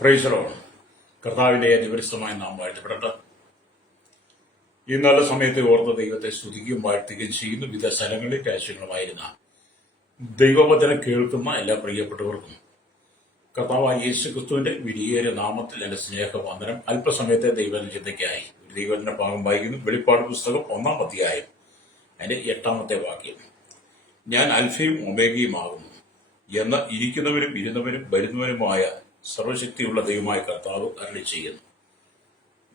Praise the Lord. കർത്താവിന്റെ അതിപരിശുദ്ധമായ നാമം വാഴ്ത്തപ്പെടട്ടെ. ഈ നല്ല സമയത്തെ ഓർത്ത് ദൈവത്തെ സ്തുതിക്കുകയും വാഴ്ത്തുകയും ചെയ്യുന്നു. വിവിധ സ്ഥലങ്ങളിൽ രാജ്യങ്ങളുമായിരുന്ന ദൈവവചനം കേൾക്കുന്ന എല്ലാ പ്രിയപ്പെട്ടവർക്കും കർത്താവായ യേശുക്രിസ്തുവിന്റെ വിലയേറിയ നാമത്തിൽ എന്റെ സ്നേഹവന്ദനം. അല്പസമയത്തെ ദൈവത്തിന്റെ ചിന്തയ്ക്കായി ഒരു ദൈവത്തിന്റെ ഭാഗം വായിക്കുന്നു. വെളിപ്പാട് പുസ്തകം 1-ാം അധ്യായം അതിന്റെ 8-ാമത്തെ വാക്യം. ഞാൻ അൽഫയും ഒമേഗയുമാകുന്നു എന്ന് ഇരിക്കുന്നവരും ഇരുന്നവരും വരുന്നവരുമായ സർവശക്തിയുള്ള ദൈവമായ കർത്താവ് അരുളി ചെയ്യുന്നു.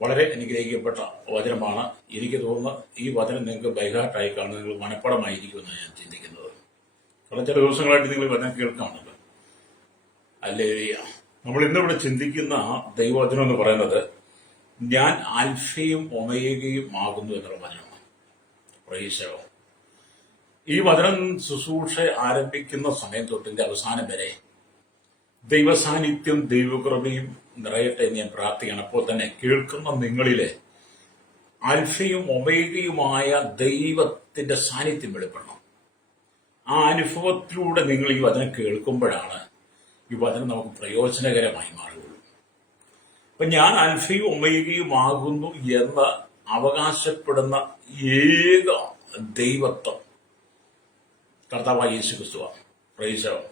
വളരെ അനുഗ്രഹിക്കപ്പെട്ട വചനമാണ്. എനിക്ക് തോന്നുന്നത് ഈ വചനം നിങ്ങൾക്ക് ബൈഹാർട്ടായി കാണുന്ന നിങ്ങൾ മനഃപ്പാടമായിരിക്കുമെന്ന് ഞാൻ ചിന്തിക്കുന്നത്. കാരണം ചില ദിവസങ്ങളായിട്ട് നിങ്ങൾ വചനം കേൾക്കാറുണ്ട്. ഹല്ലേലൂയ. നമ്മൾ ഇന്നിവിടെ ചിന്തിക്കുന്ന ദൈവവചനം എന്ന് പറയുന്നത് ഞാൻ അൽഫയും ഒമേഗയും ആകുന്നു എന്നുള്ള വചനമാണ്. Praise the Lord. ഈ വചനം ശുശ്രൂഷ ആരംഭിക്കുന്ന സമയം തൊട്ടിന്റെ അവസാനം വരെ ദൈവസാന്നിധ്യം ദൈവകൃപയും നിറയട്ടെ എന്ന് ഞാൻ പ്രാർത്ഥിക്കണം. അപ്പോൾ തന്നെ കേൾക്കുന്ന നിങ്ങളിലെ അൽഫയും ഒമേഗയുമായ ദൈവത്തിന്റെ സാന്നിധ്യം വെളിപ്പെടണം. ആ അനുഭവത്തിലൂടെ നിങ്ങൾ ഈ വചനം കേൾക്കുമ്പോഴാണ് ഈ വചനം നമുക്ക് പ്രയോജനകരമായി മാറുകയുള്ളൂ. അപ്പൊ ഞാൻ അൽഫയും ഒമേഗയുമാകുന്നു എന്ന് അവകാശപ്പെടുന്ന ഏക ദൈവത്വം കർത്താവായ യേശുക്രിസ്തുവാണ്. Praise the Lord.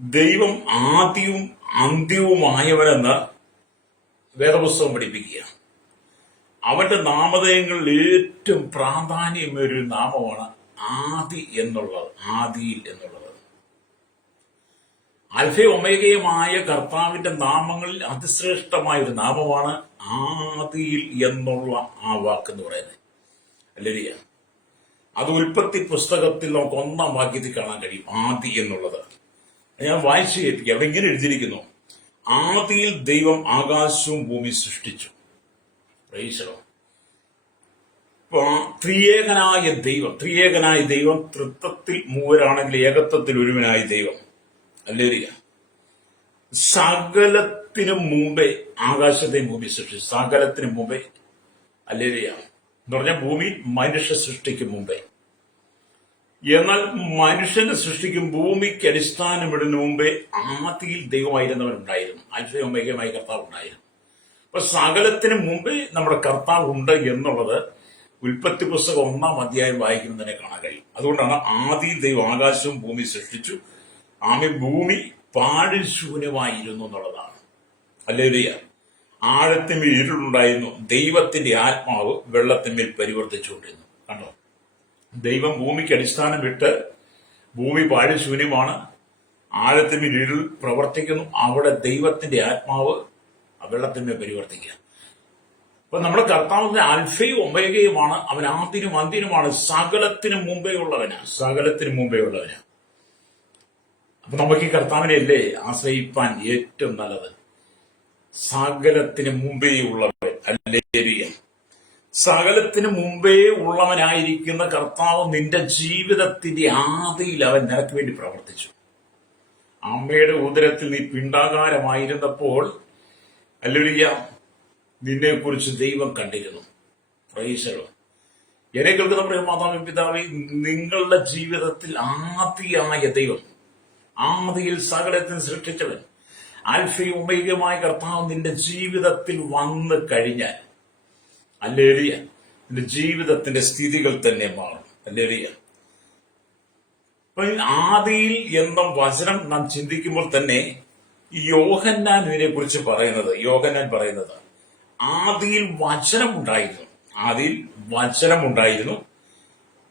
ദൈവം ആദിയും അന്ത്യവുമായവനെന്ന് വേദപുസ്തകം പഠിപ്പിക്കുക. അവന്റെ നാമധേയങ്ങളിൽ ഏറ്റവും പ്രാധാന്യമേറിയൊരു നാമമാണ് ആദി എന്നുള്ളത്, ആദിയിൽ എന്നുള്ളത്. അൽഫയും ഒമേഗയുമായ കർത്താവിന്റെ നാമങ്ങളിൽ അതിശ്രേഷ്ഠമായൊരു നാമമാണ് ആദിയിൽ എന്നുള്ള ആ വാക്കെന്ന് പറയുന്നത്. ഹല്ലേലൂയ. അത് ഉൽപ്പത്തി പുസ്തകത്തിൽ നമുക്ക് 1-ാം വാക്യത്തിൽ കാണാൻ കഴിയും. ആദി എന്നുള്ളത് ഞാൻ വായിച്ചു കേൾപ്പിക്കുക. അവിടെ ഇങ്ങനെ എഴുതിയിരിക്കുന്നു, ആദിയിൽ ദൈവം ആകാശവും ഭൂമി സൃഷ്ടിച്ചു. Praise the Lord. ത്രിയേകനായ ദൈവം തൃത്വത്തിൽ മൂവരാണെങ്കിൽ ഏകത്വത്തിൽ ഒരുവനായ ദൈവം. ഹല്ലേലൂയ. സകലത്തിനു മുമ്പേ ആകാശത്തെ ഭൂമി സൃഷ്ടിച്ചു. സകലത്തിനു മുമ്പേ. ഹല്ലേലൂയ. എന്ന് പറഞ്ഞാൽ ഭൂമി മനുഷ്യ സൃഷ്ടിക്ക് മുമ്പേ. എന്നാൽ മനുഷ്യനെ സൃഷ്ടിക്കും ഭൂമിക്ക് അടിസ്ഥാനമിടുന്ന മുമ്പേ ആദിയിൽ ദൈവമായിരുന്നവനുണ്ടായിരുന്നു. അൽഫയും ഒമേഗയുമായി കർത്താവ് ഉണ്ടായിരുന്നു. അപ്പൊ സകലത്തിന് മുമ്പേ നമ്മുടെ കർത്താവ് ഉണ്ട് എന്നുള്ളത് ഉൽപ്പത്തി പുസ്തകം 1-ാം അധ്യായം വായിക്കുമ്പോൾ തന്നെ കാണാൻ കഴിയും. അതുകൊണ്ടാണ് ആദിയിൽ ദൈവം ആകാശവും ഭൂമി സൃഷ്ടിച്ചു. ഭൂമി പാഴിൽ ശൂന്യമായിരുന്നു എന്നുള്ളതാണ്. ഹല്ലേലൂയ. ആഴത്തിന്മേൽ ഇരുളുണ്ടായിരുന്നു. ദൈവത്തിന്റെ ആത്മാവ് വെള്ളത്തിന്മേൽ പരിവർത്തിച്ചുകൊണ്ടിരുന്നു. കണ്ടോ, ദൈവം ഭൂമിക്ക് അടിസ്ഥാനം വിട്ട് ഭൂമി പാഴ് ശൂന്യമാണ്, ആഴത്തിന്മേൽ ഇരുൾ പ്രവർത്തിക്കുന്നു. അവിടെ ദൈവത്തിന്റെ ആത്മാവ് വെള്ളത്തിന്മേൽ പരിവർത്തിക്കുക. അപ്പൊ നമ്മുടെ കർത്താവിന്റെ അൽഫയും ഒമേഗയുമാണ്. അവൻ ആദ്യനും അന്ത്യനുമാണ്. സകലത്തിനും മുമ്പേ ഉള്ളവനാ. സകലത്തിനും മുമ്പേ ഉള്ളവനാ. അപ്പൊ നമുക്ക് ഈ കർത്താവിനെ അല്ലേ ആശ്രയിപ്പാൻ ഏറ്റവും നല്ലത്. സകലത്തിന് മുമ്പേ ഉള്ളവൻ. ഹല്ലേലൂയ. സകലത്തിന് മുമ്പേ ഉള്ളവനായിരിക്കുന്ന കർത്താവ് നിന്റെ ജീവിതത്തിന്റെ ആദിയിൽ അവൻ നിനക്ക് വേണ്ടി പ്രവർത്തിച്ചു. അമ്മയുടെ ഉദരത്തിൽ നീ പിണ്ടാകാരമായിരുന്നപ്പോൾ ഹല്ലേലൂയ നിന്നെ കുറിച്ച് ദൈവം കണ്ടിരുന്നു. Praise the Lord. എന്നെ കേൾക്കുന്ന പ്രിയ മാതാവേ, പിതാവേ, നിങ്ങളുടെ ജീവിതത്തിൽ ആദിയായ ദൈവം, ആദിയിൽ സകലത്തിന് സൃഷ്ടിച്ചവൻ, അൽഫയും ഒമേഗയുമായ കർത്താവ് നിന്റെ ജീവിതത്തിൽ വന്നു കഴിഞ്ഞാൽ ഹല്ലേലൂയ നിന്റെ ജീവിതത്തിന്റെ സ്ഥിതികൾ തന്നെ മാറും. ഹല്ലേലൂയ. അപ്പൊ ആദിയിൽ എന്ന വചനം നാം ചിന്തിക്കുമ്പോൾ തന്നെ യോഹന്നാൻ ഇതിനെ കുറിച്ച് പറയുന്നത്, യോഹന്നാൻ പറയുന്നത് ആദിയിൽ വചനമുണ്ടായിരുന്നു. ആദിയിൽ വചനമുണ്ടായിരുന്നു.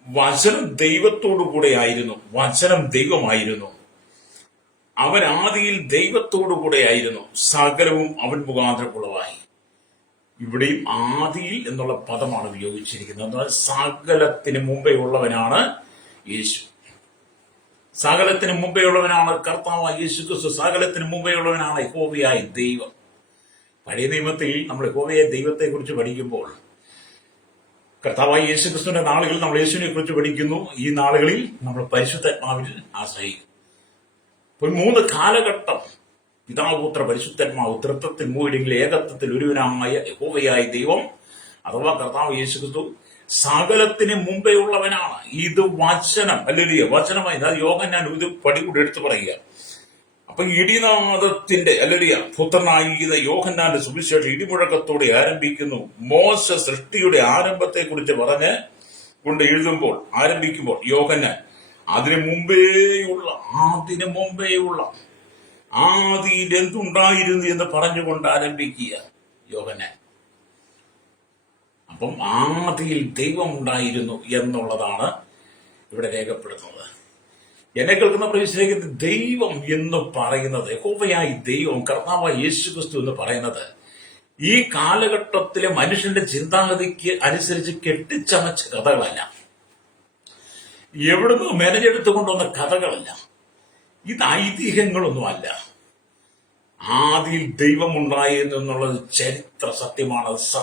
വചനം ദൈവത്തോടു കൂടെ ആയിരുന്നു. വചനം ദൈവമായിരുന്നു. അവൻ ആദിയിൽ ദൈവത്തോടു കൂടെ ആയിരുന്നു. സകലവും അവൻ മുഖാന്തരമുള്ളതായി. ഇവിടെയും ആദിയിൽ എന്നുള്ള പദമാണ് ഉപയോഗിച്ചിരിക്കുന്നത്. എന്നാൽ സകലത്തിന് മുമ്പേ ഉള്ളവനാണ് യേശു. സകലത്തിന് മുമ്പേ ഉള്ളവനാണ് കർത്താവായ യേശുക്രിസ്തു. സകലത്തിന് മുമ്പേ ഉള്ളവനാണ് യഹോവയായ ദൈവം. പഴയ നിയമത്തിൽ നമ്മൾ യഹോവയായ ദൈവത്തെ കുറിച്ച് പഠിക്കുമ്പോൾ കർത്താവായ യേശുക്രിസ്തുവിന്റെ നാളുകളിൽ നമ്മൾ യേശുവിനെ കുറിച്ച് പഠിക്കുന്നു. ഈ നാളുകളിൽ നമ്മൾ പരിശുദ്ധാത്മാവിൽ ആശ്രയിക്കും. ഇപ്പോൾ 3 കാലഘട്ടം പിതാപുത്ര പരിശുദ്ധാത്മാവ് തൃത്വത്തിൽ മൂവിടെങ്കിൽ ഏകത്വത്തിൽ ഒരുവനായ യഹോവയായ ദൈവം അഥവാ കർത്താവ് യേശുക്രിസ്തു സകലത്തിന് മുമ്പേ ഉള്ളവനാണ്. ഇത് വചനം. ഹല്ലേലൂയ. വചനമായി യോഹന്നാൻ ഇത് പടി കൂടി എടുത്തു പറയുക. അപ്പൊ ഇടിനാദത്തിന്റെ അല്ലറിയ പുത്രനായിരിക്കുന്ന യോഹന്നാന്റെ സുവിശേഷം ഇടിമുഴക്കത്തോടെ ആരംഭിക്കുന്നു. മോശ സൃഷ്ടിയുടെ ആരംഭത്തെ കുറിച്ച് പറഞ്ഞ് കൊണ്ട് ആരംഭിക്കുമ്പോൾ യോഹന്നാൻ അതിനു മുമ്പേയുള്ള ആദിയിൽ എന്തുണ്ടായിരുന്നു എന്ന് പറഞ്ഞുകൊണ്ട് ആരംഭിക്കുക യോഹന്നാൻ. അപ്പം ആദിയിൽ ദൈവം ഉണ്ടായിരുന്നു എന്നുള്ളതാണ് ഇവിടെ രേഖപ്പെടുത്തുന്നത്. എന്നെ കേൾക്കുന്ന പ്രവേശിലേക്ക് ദൈവം എന്ന് പറയുന്നത്, യഹോവയായി ദൈവം, കർത്താവായ യേശുക്രിസ്തു എന്ന് പറയുന്നത് ഈ കാലഘട്ടത്തിലെ മനുഷ്യന്റെ ചിന്താഗതിക്ക് അനുസരിച്ച് കെട്ടിച്ചമച്ച കഥകളല്ല, എവിടുന്ന് മെനഞ്ഞെടുത്തു കൊണ്ടുവന്ന കഥകളല്ല, ഇത് ഐതിഹ്യങ്ങളൊന്നുമല്ല. ആദിയിൽ ദൈവമുണ്ടായിരുന്നു എന്നുള്ളത് ചരിത്ര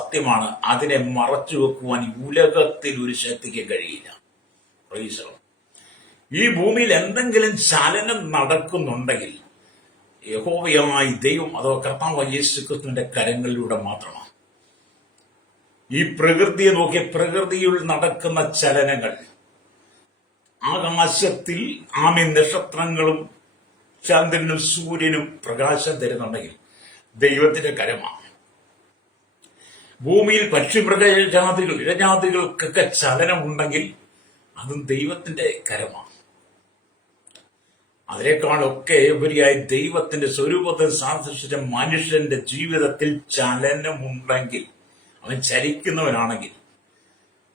സത്യമാണ്. അതിനെ മറച്ചു വെക്കുവാൻ ഉലകത്തിൽ ഒരു ശക്തിക്ക് കഴിയില്ല. ഈ ഭൂമിയിൽ എന്തെങ്കിലും ചലനം നടക്കുന്നുണ്ടെങ്കിൽ യഹോവയായി ദൈവം അഥവാ കർത്താവായ യേശുക്രിസ്തുവിന്റെ കരങ്ങളിലൂടെ മാത്രമാണ്. ഈ പ്രകൃതിയെ നോക്കിയ പ്രകൃതിയിൽ നടക്കുന്ന ചലനങ്ങൾ, ആകാശത്തിൽ നക്ഷത്രങ്ങളും ചന്ദ്രനും സൂര്യനും പ്രകാശം തരുന്നുണ്ടെങ്കിൽ ദൈവത്തിന്റെ കരമാണ്. ഭൂമിയിൽ ഇഴജാതികൾക്കൊക്കെ ചലനമുണ്ടെങ്കിൽ അതും ദൈവത്തിന്റെ കരമാണ്. അതിനേക്കാളൊക്കെ ഉപരിയായി ദൈവത്തിന്റെ സ്വരൂപത്തിൽ സാദൃശ്യ മനുഷ്യന്റെ ജീവിതത്തിൽ ചലനമുണ്ടെങ്കിൽ, അവൻ ചലിക്കുന്നവനാണെങ്കിൽ,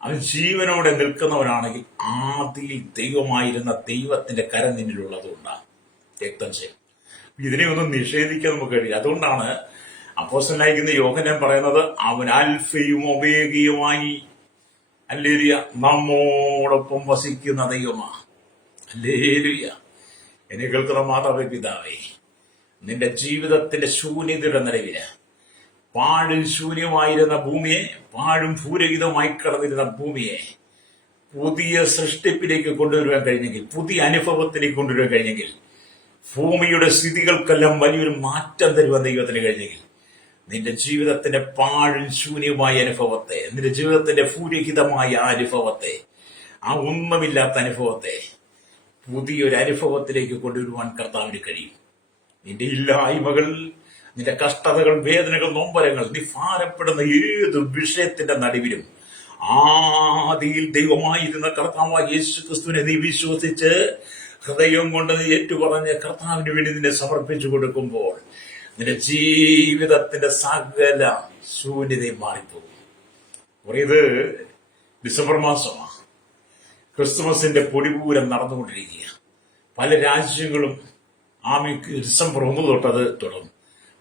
അവൻ ജീവനോടെ നിൽക്കുന്നവനാണെങ്കിൽ ആദിയിൽ ദൈവമായിരുന്ന ദൈവത്തിന്റെ കരം നിന്നിലുള്ളതുകൊണ്ടാണ് രക്തം ചെയ്യും. ഇതിനെയൊന്നും നിഷേധിക്കാൻ നമുക്ക് കഴിയും. അതുകൊണ്ടാണ് അപ്പോസ്തലനായിരിക്കുന്ന യോഹന്നാൻ പറയുന്നത്, അവൻ ആൽഫയും ഒമേഗയുമായി ഹല്ലേലൂയ നമ്മോടൊപ്പം വസിക്കുന്ന ദൈവമാണ്. ഹല്ലേലൂയ. എന്നെ കേൾക്കുന്ന മാതാവേ, പിതാവേ, നിന്റെ ജീവിതത്തിന്റെ ശൂന്യതയുടെ നിലവില് പാഴും ശൂന്യമായിരുന്ന ഭൂമിയെ, പാഴും ഭൂരഹിതമായി കിടന്നിരുന്ന ഭൂമിയെ പുതിയ സൃഷ്ടിപ്പിലേക്ക് കൊണ്ടുവരുവാൻ കഴിഞ്ഞെങ്കിൽ, പുതിയ അനുഭവത്തിലേക്ക് കൊണ്ടുവരുവാൻ കഴിഞ്ഞെങ്കിൽ, ഭൂമിയുടെ സ്ഥിതികൾക്കെല്ലാം വലിയൊരു മാറ്റം തരുവാൻ ദൈവത്തിന് കഴിഞ്ഞെങ്കിൽ, നിന്റെ ജീവിതത്തിന്റെ പാഴും ശൂന്യമായ അനുഭവത്തെ, നിന്റെ ജീവിതത്തിന്റെ ഭൂരഹിതമായ അനുഭവത്തെ, ആ ഒന്നുമില്ലാത്ത അനുഭവത്തെ പുതിയൊരു അനുഭവത്തിലേക്ക് കൊണ്ടുവരുവാൻ കർത്താവിന് കഴിയും. നിന്റെ ഇല്ലായ്മകൾ, നിന്റെ കഷ്ടതകൾ, വേദനകൾ, നൊമ്പരങ്ങൾ, നീ ഭാരപ്പെടുന്ന ഏത് വിഷയത്തിന്റെ നടുവിലും ആദിയിൽ ദൈവമായിരുന്ന കർത്താവായ യേശുക്രിസ്തുവിനെ നീ വിശ്വസിച്ച് ഹൃദയം കൊണ്ട് നീ ഏറ്റുപറഞ്ഞ് കർത്താവിന് വേണ്ടി നിന്നെ സമർപ്പിച്ചു കൊടുക്കുമ്പോൾ നിന്റെ ജീവിതത്തിന്റെ സകല ശൂന്യതയും മാറിപ്പോകും. ഇത് ഡിസംബർ മാസമാണ്. ക്രിസ്തുമസിന്റെ പൊടിപൂരം നടന്നുകൊണ്ടിരിക്കുക. പല രാജ്യങ്ങളും ഡിസംബർ 1 തൊട്ടത് തുടങ്ങും.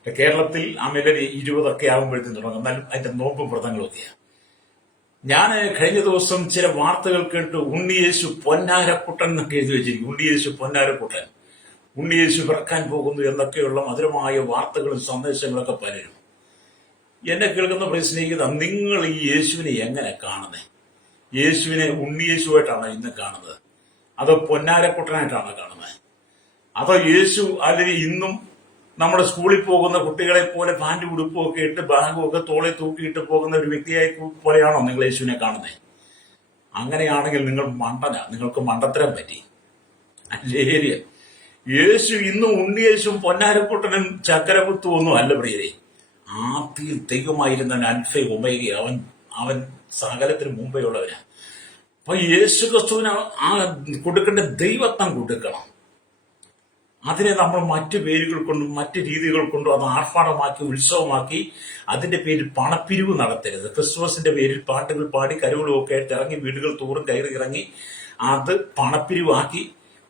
കേരളത്തിൽ ആമേലെ 20 ആകുമ്പോഴത്തേക്കും തുടങ്ങും. എന്നാലും അതിന്റെ നോമ്പും വ്രതങ്ങളൊക്കെയാണ്. ഞാൻ കഴിഞ്ഞ ദിവസം ചില വാർത്തകൾ കേട്ടു. ഉണ്ണിയേശു പൊന്നാരക്കുട്ടൻ എന്നൊക്കെ എഴുതി വെച്ചിരിക്കും. ഉണ്ണിയേശു പൊന്നാരക്കുട്ടൻ, ഉണ്ണിയേശു പിറക്കാൻ പോകുന്നു എന്നൊക്കെയുള്ള മധുരമായ വാർത്തകളും സന്ദേശങ്ങളൊക്കെ പലരും. എന്നെ കേൾക്കുന്ന പ്രശ്നിക്കുന്ന, നിങ്ങൾ ഈ യേശുവിനെ എങ്ങനെ കാണുന്നത്? യേശുവിനെ ഉണ്ണിയേശുവായിട്ടാണോ ഇന്ന് കാണുന്നത്? അതോ പൊന്നാരക്കുട്ടനായിട്ടാണോ കാണുന്നത്? അതോ യേശു അല്ലെങ്കിൽ ഇന്നും നമ്മുടെ സ്കൂളിൽ പോകുന്ന കുട്ടികളെ പോലെ പാൻറ് ഉടുപ്പും ഒക്കെ ഇട്ട് ബാഗും ഒക്കെ തോളെ തൂക്കിയിട്ട് പോകുന്ന ഒരു വ്യക്തിയായി പോലെയാണോ നിങ്ങൾ യേശുവിനെ കാണുന്നത്? അങ്ങനെയാണെങ്കിൽ നിങ്ങൾ നിങ്ങൾക്ക് മണ്ടത്തരം പറ്റി. അല്ലേരിയ. യേശു ഇന്നും ഉണ്ണിയേശും പൊന്നാരക്കുട്ടനും ചക്കരപുത്തും ഒന്നും അല്ല പ്രിയരെ. ആദിയിൽ ദൈവമായിരുന്ന അൽഫ ഒമേഗ, അവൻ സകലത്തിന് മുമ്പേ ഉള്ളവനാണ്. അപ്പൊ യേശു ക്രിസ്തുവിന് കൊടുക്കേണ്ട ദൈവത്വം കൊടുക്കണം. അതിനെ നമ്മൾ മറ്റു പേരുകൾ കൊണ്ടും മറ്റു രീതികൾ കൊണ്ടും അത് ആർഭാടമാക്കി ഉത്സവമാക്കി അതിന്റെ പേരിൽ പണപ്പിരിവ് നടത്തരുത്. ക്രിസ്തുമസിന്റെ പേരിൽ പാട്ടുകൾ പാടി കരോളും ഒക്കെ ആയിട്ട് ഇറങ്ങി വീടുകൾ തോറും കയറി ഇറങ്ങി അത് പണപ്പിരിവാക്കി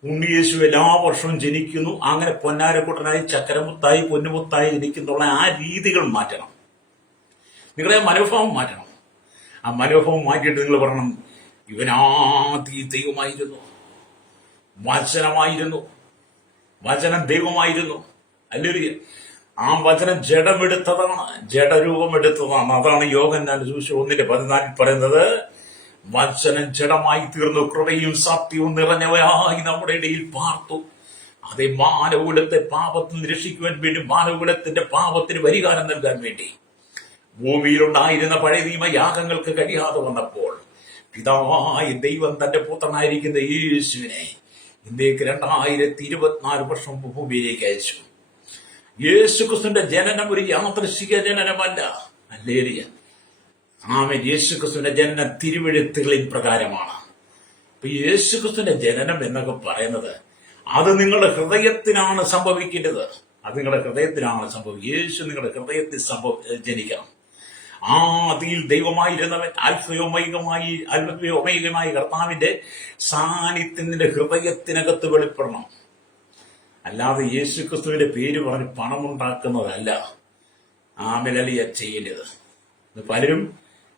ഉണ്ണിയേശു എല്ലാ വർഷവും ജനിക്കുന്നു, അങ്ങനെ പൊന്നാരക്കുട്ടനായി ചക്കരമുത്തായി പൊന്നുമുത്തായി ജനിക്കുന്നുള്ള ആ രീതികൾ മാറ്റണം. നിങ്ങളുടെ മനോഭാവം മാറ്റണം. ആ മനോഭാവം മാറ്റിയിട്ട് നിങ്ങൾ പറയണം, ഇവനാദി ദൈവമായിരുന്നു, വചനമായിരുന്നു, വചനം ദൈവമായിരുന്നു. അല്ലെങ്കിൽ ആ വചനം ജഡമെടുത്തതാണ്, ജഡരൂപമെടുത്തതാണ്. അതാണ് യോഹന്നാൻ സുവിശേഷം 1:14 പറയുന്നത്, വചനം ജഡമായി തീർന്നു, കൃപയും സത്യവും നിറഞ്ഞവയായി നമ്മുടെ ഇടയിൽ പാർത്തു. അതേ മാനവകുലത്തെ പാപത്തിൽ രക്ഷിക്കുവാൻ വേണ്ടി, മാനവകുലത്തിന്റെ പാപത്തിന് പരിഹാരം നൽകാൻ വേണ്ടി ഭൂമിയിലുണ്ടായിരുന്ന പഴയ നിയമ യാഗങ്ങൾക്ക് കഴിയാതെ വന്നപ്പോൾ പിതാവായ ദൈവം തന്റെ പുത്രനായിരിക്കുന്ന യേശുവിനെ ഇന്ത്യക്ക് 2024 മുമ്പ് ഭൂമിയിലേക്ക് അയച്ചു. യേശുക്രിസ്തുവിന്റെ ജനനം ഒരു യാദൃശ്ചിക ജനനമല്ല. ഹല്ലേലൂയ. ആമേൻ. യേശുക്രിസ്തുവിന്റെ ജനനം തിരുവെഴുത്തുകളിൻ പ്രകാരമാണ്. അപ്പൊ യേശുക്രിസ്തുവിന്റെ ജനനം എന്നൊക്കെ പറയുന്നത് അത് നിങ്ങളുടെ ഹൃദയത്തിനാണ് സംഭവിക്കേണ്ടത്. അത് നിങ്ങളുടെ ഹൃദയത്തിനാണ് സംഭവിക്കുക. യേശു നിങ്ങളുടെ ഹൃദയത്തിൽ ജനിക്കണം. ആദിയിൽ ദൈവമായിരുന്നവൻ അൽഫയൊമേഗമായി കർത്താവിന്റെ സാന്നിധ്യം നിന്റെ ഹൃദയത്തിനകത്ത് വെളിപ്പെടണം. അല്ലാതെ യേശുക്രിസ്തുവിന്റെ പേര് പറഞ്ഞ് പണമുണ്ടാക്കുന്നതല്ല ആമേലലിയ ചെയ്യേണ്ടത്. പലരും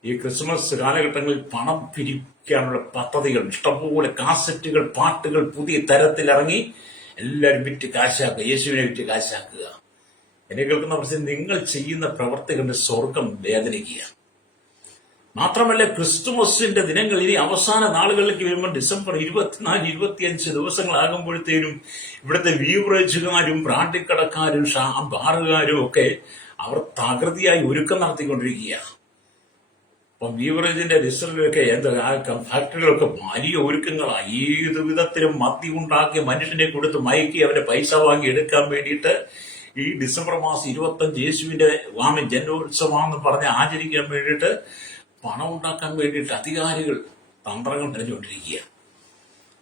ഈ ക്രിസ്മസ് കാലഘട്ടങ്ങളിൽ പണം പിരിക്കാനുള്ള പദ്ധതികൾ, ഇഷ്ടംപോലെ കാസറ്റുകൾ, പാട്ടുകൾ പുതിയ തരത്തിൽ ഇറങ്ങി എല്ലാവരും വിറ്റ് കാശാക്കുക, യേശുവിനെ വിറ്റ് കാശാക്കുക. എന്നെ കേൾക്കുന്ന പ്രശ്നം, നിങ്ങൾ ചെയ്യുന്ന പ്രവർത്തി കണ്ട് സ്വർഗം വേദനിക്കുക. മാത്രമല്ല, ക്രിസ്തുമസിന്റെ ദിനങ്ങൾ ഇനി അവസാന നാളുകളിലേക്ക് വരുമ്പോൾ ഡിസംബർ 24, 25 ദിവസങ്ങളാകുമ്പോഴത്തേനും ഇവിടുത്തെ ബീവറേജുകാരും ബ്രാൻഡിക്കടക്കാരും ബാറുകാരും ഒക്കെ അവർ തകൃതിയായി ഒരുക്കം നടത്തിക്കൊണ്ടിരിക്കുക. അപ്പം ബീവറേജിന്റെ ഡിസ്റ്ററിലൊക്കെ ഫാക്ടറികളൊക്കെ വലിയ ഒരുക്കങ്ങളാണ്. ഏത് വിധത്തിലും മദ്യം ഉണ്ടാക്കി മനുഷ്യനെ കൊടുത്ത് മയക്കി അവന്റെ പൈസ വാങ്ങി എടുക്കാൻ വേണ്ടിയിട്ട് ഈ ഡിസംബർ മാസം 25 യേശുവിന്റെ ജന്മോത്സവമാണെന്ന് പറഞ്ഞ് ആചരിക്കാൻ വേണ്ടിയിട്ട് പണം ഉണ്ടാക്കാൻ വേണ്ടിയിട്ട് അധികാരികൾ തന്ത്രങ്ങൾ നിറഞ്ഞുകൊണ്ടിരിക്കുക.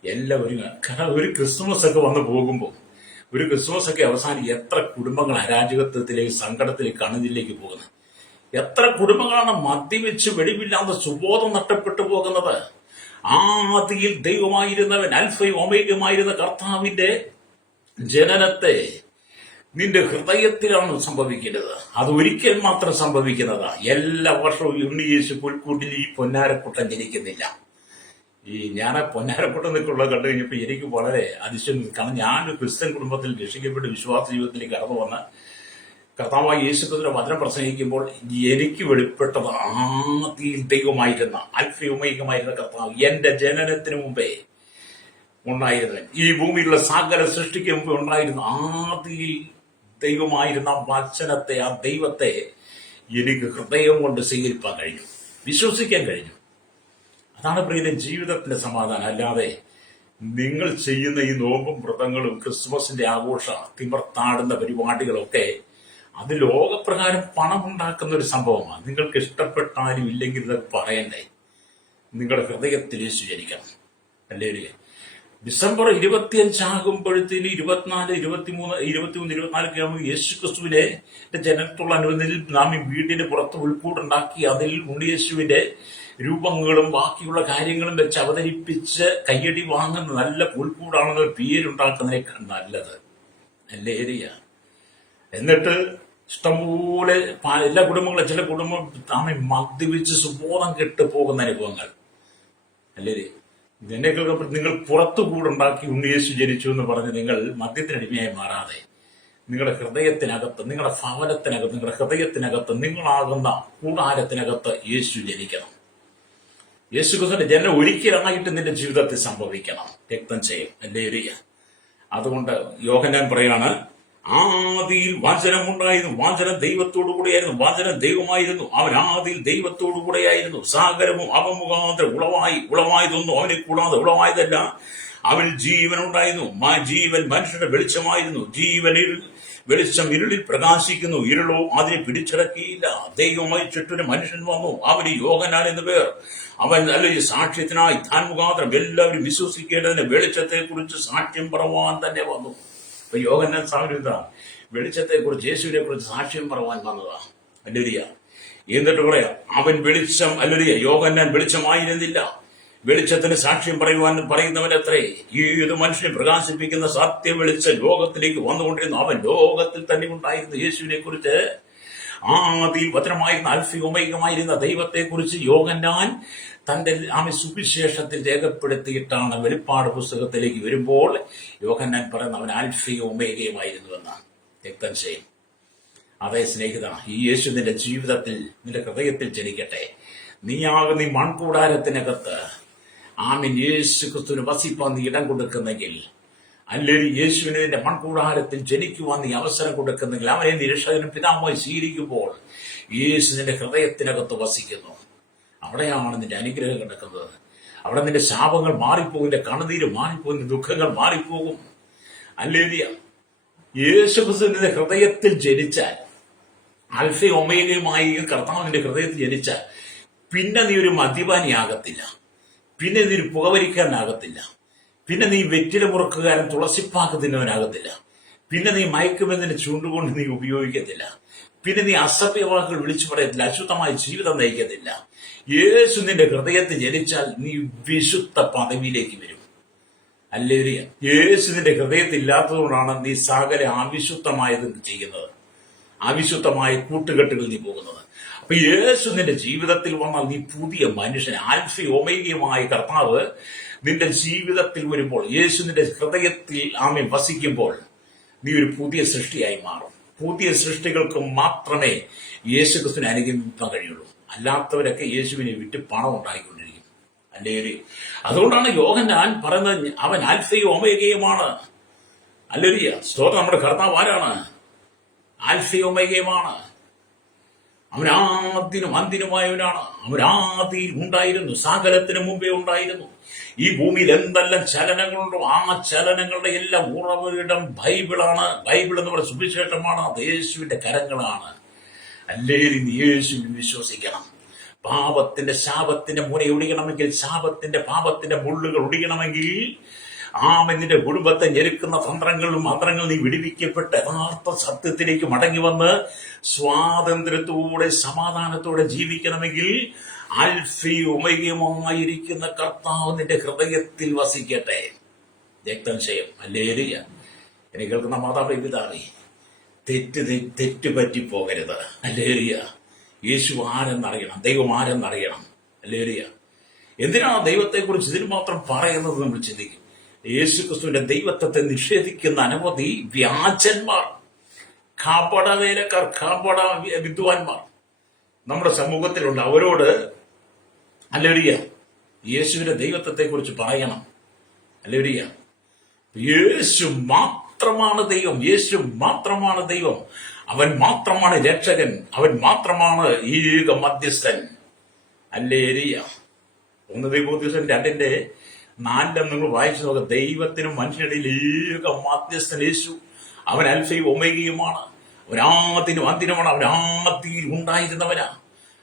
എല്ലാവരും ഒരു ക്രിസ്മസ് ഒക്കെ വന്ന് പോകുമ്പോൾ, ഒരു ക്രിസ്മസ് ഒക്കെ അവസാനം എത്ര കുടുംബങ്ങൾ അരാജകത്വത്തിലേക്ക്, സങ്കടത്തിലേക്ക്, കണ്ണുനീരിലേക്ക് പോകുന്നത്? എത്ര കുടുംബങ്ങളാണ് മദ്യവെച്ച് വെളിവില്ലാതെ സുബോധം നഷ്ടപ്പെട്ടു പോകുന്നത്? ആദിയിൽ ദൈവമായിരുന്നവൻ അൽഫയും ഒമേഗയുമായിരുന്ന കർത്താവിന്റെ ജനനത്തെ നിന്റെ ഹൃദയത്തിലാണ് സംഭവിക്കേണ്ടത്. അത് ഒരിക്കൽ മാത്രം സംഭവിക്കുന്നതാ. എല്ലാ വർഷവും ഉണ്ണിയേശു പുൽക്കൂട്ടിൽ ഈ പൊന്നാരക്കുട്ടൻ ജനിക്കുന്നില്ല. ഞാൻ പൊന്നാരക്കുട്ടൻ നിൽക്കുള്ള കണ്ടു കഴിഞ്ഞപ്പോൾ എനിക്ക് വളരെ അതിശയം. കാരണം ഞാൻ ക്രിസ്ത്യൻ കുടുംബത്തിൽ രക്ഷിക്കപ്പെട്ട് വിശ്വാസ ജീവിതത്തിലേക്ക് കടന്നു വന്ന കർത്താവായ യേശുക്രിസ്തുവിന്റെ വചനം പ്രസംഗിക്കുമ്പോൾ എനിക്ക് വെളിപ്പെട്ടത് ആദിയിൽ ദൈവമായിരുന്ന അൽഫയുമേഗമായിരുന്ന കർത്താവ്, എന്റെ ജനനത്തിന് മുമ്പേ ഉണ്ടായിരുന്നവൻ, ഈ ഭൂമിയിലുള്ള സകല സൃഷ്ടിക്ക് മുമ്പേ ഉണ്ടായിരുന്ന ആദിയിൽ ദൈവമായിരുന്ന വചനത്തെ, ആ ദൈവത്തെ എനിക്ക് ഹൃദയം കൊണ്ട് സ്വീകരിക്കാൻ കഴിഞ്ഞു, വിശ്വസിക്കാൻ കഴിഞ്ഞു. അതാണ് പ്രിയരെ ജീവിതത്തിന്റെ സമാധാനം. അല്ലാതെ നിങ്ങൾ ചെയ്യുന്ന ഈ നോമ്പും വ്രതങ്ങളും ക്രിസ്മസിന്റെ ആഘോഷ തിമർത്താടുന്ന പരിപാടികളൊക്കെ അത് ലോകപ്രകാരം പണം ഉണ്ടാക്കുന്ന ഒരു സംഭവമാണ്. നിങ്ങൾക്ക് ഇഷ്ടപ്പെട്ടാലും ഇല്ലെങ്കിൽ ഇത് പറയണ്ടേ? നിങ്ങളുടെ ഹൃദയത്തിൽ യേശു ജനിക്കണം. അല്ലേ? ഡിസംബർ 25 ആകുമ്പോഴത്തേന് 24, 23, 24 ആകുമ്പോൾ യേശു ക്രിസ്തുവിന്റെ ജനനത്തോടുള്ള അനുബന്ധിയിൽ നാം ഈ വീടിന് പുറത്ത് ഉൾക്കൂടുണ്ടാക്കി അതിൽ ഉണ്ണിയേശുവിന്റെ രൂപങ്ങളും ബാക്കിയുള്ള കാര്യങ്ങളും വെച്ച് അവതരിപ്പിച്ച് കയ്യടി വാങ്ങുന്ന നല്ല ഉൾക്കൂടാണെന്ന് പേരുണ്ടാക്കുന്നതിനേക്കാൾ നല്ലത്. അല്ലേ? എന്നിട്ട് ഇഷ്ടംപോലെ എല്ലാ കുടുംബങ്ങളും, ചില കുടുംബം താമെ മദ്യപിച്ച് സുബോധം കെട്ട് പോകുന്ന അനുഭവങ്ങൾ. അല്ലേ? ഇതിനേക്കാൾ നിങ്ങൾ പുറത്തു കൂടുണ്ടാക്കി ഉണ്ണിയേശു ജനിച്ചു എന്ന് പറഞ്ഞ് നിങ്ങൾ മദ്യത്തിനടിമയായി മാറാതെ നിങ്ങളുടെ ഹൃദയത്തിനകത്ത്, നിങ്ങളുടെ ഭവനത്തിനകത്ത്, നിങ്ങളുടെ ഹൃദയത്തിനകത്ത്, നിങ്ങളാകുന്ന കൂടാരത്തിനകത്ത് യേശു ജനിക്കണം. യേശു ക്രിസ്തുവിന്റെ ജനനം ഒരിക്കലായിട്ട് നിന്റെ ജീവിതത്തിൽ സംഭവിക്കണം. വ്യക്തം ചെയ്യും. അല്ലേ? അതുകൊണ്ട് യോഹന്നാൻ പറയാണ്, ആദിയിൽ വചനം ഉണ്ടായിരുന്നു, വചനം ദൈവത്തോടു കൂടെയായിരുന്നു, വചനം ദൈവമായിരുന്നു, അവൻ ആദിയിൽ ദൈവത്തോടു കൂടെയായിരുന്നു, സാഗരവും അവൻ മുഖാന്തരം ഉളവായതൊന്നും അവനെ കൂടാതെ ഉളവായതല്ല, അവനിൽ ജീവൻ ഉണ്ടായിരുന്നു, ജീവൻ മനുഷ്യരുടെ വെളിച്ചമായിരുന്നു, വെളിച്ചം ഇരുളിൽ പ്രകാശിക്കുന്നു, ഇരുളോ അതിനെ പിടിച്ചടക്കിയില്ല. ദൈവമായി ചുറ്റൊരു മനുഷ്യൻ വന്നു, അവന് യോഹന്നാൻ എന്ന് പേർ. അവൻ അല്ലെങ്കിൽ സാക്ഷ്യത്തിനായി താൻ മുഖാന്തരം എല്ലാവരും വിശ്വസിക്കേണ്ടതിന് വെളിച്ചത്തെ കുറിച്ച് സാക്ഷ്യം പറവാൻ തന്നെ വന്നു. അപ്പൊ യോഹന്നാൻ സാമൂഹ്യ വെളിച്ചത്തെ കുറിച്ച്, യേശുവിനെ കുറിച്ച് സാക്ഷ്യം പറവാൻ വന്നതാ. അല്ലേരിയ. എന്നിട്ട് പറയാം, അവൻ വെളിച്ചം, അല്ലേരിയ, യോഹന്നാൻ വെളിച്ചമായിരുന്നില്ല, വെളിച്ചത്തിന് സാക്ഷ്യം പറയുന്നവനത്രേ. ഏത് മനുഷ്യനെ പ്രകാശിപ്പിക്കുന്ന സത്യം വെളിച്ചം ലോകത്തിലേക്ക് വന്നുകൊണ്ടിരുന്നു, അവൻ ലോകത്തിൽ തന്നെ ഉണ്ടായിരുന്നു. യേശുവിനെ കുറിച്ച്, ആദിയിൽ വചനമായിരുന്ന അൽഫയൊമേഗമായിരുന്ന ദൈവത്തെ കുറിച്ച് യോഹന്നാൻ തന്റെ സുവിശേഷത്തിൽ രേഖപ്പെടുത്തിയിട്ടാണ് വെളിപ്പാട് പുസ്തകത്തിലേക്ക് വരുമ്പോൾ യോഹന്നാൻ പറയുന്ന അവൻ ആൽഫയും ഒമേഗയുമായിരുന്നു എന്നാണ്. വ്യക്തം ചെയ്യും. അതേ സ്നേഹിത, ഈ യേശു നിന്റെ ജീവിതത്തിൽ, നിന്റെ ഹൃദയത്തിൽ ജനിക്കട്ടെ. നീ മൺകൂടാരത്തിനകത്ത് യേശു ക്രിസ്തുവിന് വസിപ്പാൻ നീ ഇടം കൊടുക്കുന്നെങ്കിൽ, അല്ലെങ്കിൽ യേശുവിനെ നിന്റെ മൺകൂടാരത്തിൽ ജനിക്കുവാൻ നീ അവസരം കൊടുക്കുന്നെങ്കിൽ, അവനെ നീ രക്ഷകനും പിതാവുമായി സ്വീകരിക്കുമ്പോൾ യേശു നിന്റെ ഹൃദയത്തിനകത്ത് വസിക്കുന്നു. അവിടെയാണ് നിന്റെ അനുഗ്രഹം കിടക്കുന്നത്. അവിടെ നിന്റെ ശാപങ്ങൾ മാറിപ്പോകും, നിന്റെ കണ്ണുനീര് മാറിപ്പോകും, നിന്റെ ദുഃഖങ്ങൾ മാറിപ്പോകും. ഹല്ലേലൂയ. യേശുക്രിസ്തുവിന്റെ ഹൃദയത്തിൽ ജനിച്ചാൽ, ആൽഫയും ഒമേഗയുമായി കർത്താവിന്റെ ഹൃദയത്തിൽ ജനിച്ചാൽ, പിന്നെ നീ ഒരു മദ്യപാനിയാകത്തില്ല, പിന്നെ നീ ഒരു പുകവലിക്കാരനാകത്തില്ല, പിന്നെ നീ വെറ്റില മുറുക്കുകാരൻ തുളസിപ്പാക്ക് തിന്നവനാകത്തില്ല, പിന്നെ നീ മയക്കുമെന്നതിന് ചൂണ്ടുകൊണ്ട് നീ ഉപയോഗിക്കത്തില്ല, പിന്നെ നീ അസഭ്യവാക്കുകൾ വിളിച്ചു പറയത്തില്ല, അശുദ്ധമായ ജീവിതം നയിക്കത്തില്ല. യേശു നിന്റെ ഹൃദയത്തിൽ ജനിച്ചാൽ നീ വിശുദ്ധ പദവിയിലേക്ക് വരും. ഹല്ലേലൂയ. യേശു നിന്റെ ഹൃദയത്തിൽ ഇല്ലാത്തതുകൊണ്ടാണ് നീ സകല അവിശുദ്ധമായത് ചെയ്യുന്നത്, അവിശുദ്ധമായ കൂട്ടുകെട്ടുകൾ നീ പോകുന്നത്. അപ്പൊ യേശു നിന്റെ ജീവിതത്തിൽ വന്നാൽ നീ പുതിയ മനുഷ്യൻ, ആൽഫയും ഒമേഗയുമായ കർത്താവ് നിന്റെ ജീവിതത്തിൽ വരുമ്പോൾ, യേശു നിന്റെ ഹൃദയത്തിൽ ആമേൻ വസിക്കുമ്പോൾ നീ ഒരു പുതിയ സൃഷ്ടിയായി മാറും. പുതിയ സൃഷ്ടികൾക്ക് മാത്രമേ യേശുക്രിസ്തുവിനെ അനുഗമിക്കാൻ കഴിയുള്ളൂ. അല്ലാത്തവരൊക്കെ യേശുവിനെ വിറ്റ് പണം ഉണ്ടായിക്കൊണ്ടിരിക്കും. അല്ലേ? അതുകൊണ്ടാണ് യോഹന്നാൻ പറയുന്നത് അവൻ ആൽഫയും ഒമേഗയുമാണ്. ഹല്ലേലൂയ. സ്തോത്രം. നമ്മുടെ കർത്താവ് ആരാണ്? ആൽഫയും ഒമേഗയുമാണ്. അവൻ ആദ്യനും അന്തിനുമായവനാണ്. അവൻ ആദിയിൽ ഉണ്ടായിരുന്നു, സകലത്തിന് മുമ്പേ ഉണ്ടായിരുന്നു. ഈ ഭൂമിയിൽ എന്തെല്ലാം ചലനങ്ങളുണ്ടോ ആ ചലനങ്ങളുടെ എല്ലാം ഉറവിടം ബൈബിളാണ്. ബൈബിൾ എന്ന് പറയുന്ന സുവിശേഷമാണ്. അത് യേശുവിന്റെ കരങ്ങളാണ്. അല്ലേലും യേശുവിൽ വിശ്വസിക്കണം. പാപത്തിന്റെ ശാപത്തിന്റെ മുന ഒടിയണമെങ്കിൽ, ശാപത്തിന്റെ പാപത്തിന്റെ മുള്ളുകൾ ഒടിയണമെങ്കിൽ, നിന്റെ കുടുംബത്തെ ഞെരുക്കുന്ന തന്ത്രങ്ങളും മന്ത്രങ്ങളും നീ വിടിവിക്കപ്പെട്ട് യഥാർത്ഥ സത്യത്തിലേക്ക് മടങ്ങി വന്ന് സ്വാതന്ത്ര്യത്തോടെ സമാധാനത്തോടെ ജീവിക്കണമെങ്കിൽ ആൽഫയും ഒമേഗയുമായിരിക്കുന്ന കർത്താവ് നിന്റെ ഹൃദയത്തിൽ വസിക്കട്ടെ. രക്തനിശ്ചയം. ഹല്ലേലൂയ. എന്നെ കേൾക്കുന്ന മാതാപിതാവേ, പിതാവേ, തെറ്റ് പറ്റിപ്പോകരുത്. ഹല്ലേലൂയ. യേശു ആരെന്നറിയണം, ദൈവം ആരെന്നറിയണം. ഹല്ലേലൂയ. എന്തിനാണ് ദൈവത്തെക്കുറിച്ച് ഇതിന് മാത്രം പറയുന്നത് നമ്മൾ ചിന്തിക്കും. യേശുക്രിസ്തുവിന്റെ ദൈവത്വത്തെ നിഷേധിക്കുന്ന അനവധി വ്യാജന്മാർ, കപടവേലക്കാർ, കപട വിദ്വാൻമാർ നമ്മുടെ സമൂഹത്തിലുണ്ട്. അവരോട് ഹല്ലേലൂയ യേശുവിന്റെ ദൈവത്വത്തെ കുറിച്ച് പറയണം. ഹല്ലേലൂയ. യേശു മാത്രമാണ് ദൈവം, യേശു മാത്രമാണ് ദൈവം, അവൻ മാത്രമാണ് രക്ഷകൻ, അവൻ മാത്രമാണ് ഏക മധ്യസ്ഥൻ. ഹല്ലേലൂയ. 1 തീമോഥെയോസ് 2:4 നിങ്ങൾ വായിച്ചു നോക്കുക. ദൈവത്തിനും മനുഷ്യനിടയിൽ ഏക മധ്യസ്ഥൻ യേശു. അവൻ അൽഫയും ഒമേഗയുമാണ്. അവൻ ആദ്യനും അന്തിനുമാണ്. അവൻ ആദിയിൽ ഉണ്ടായിരുന്നവനാ.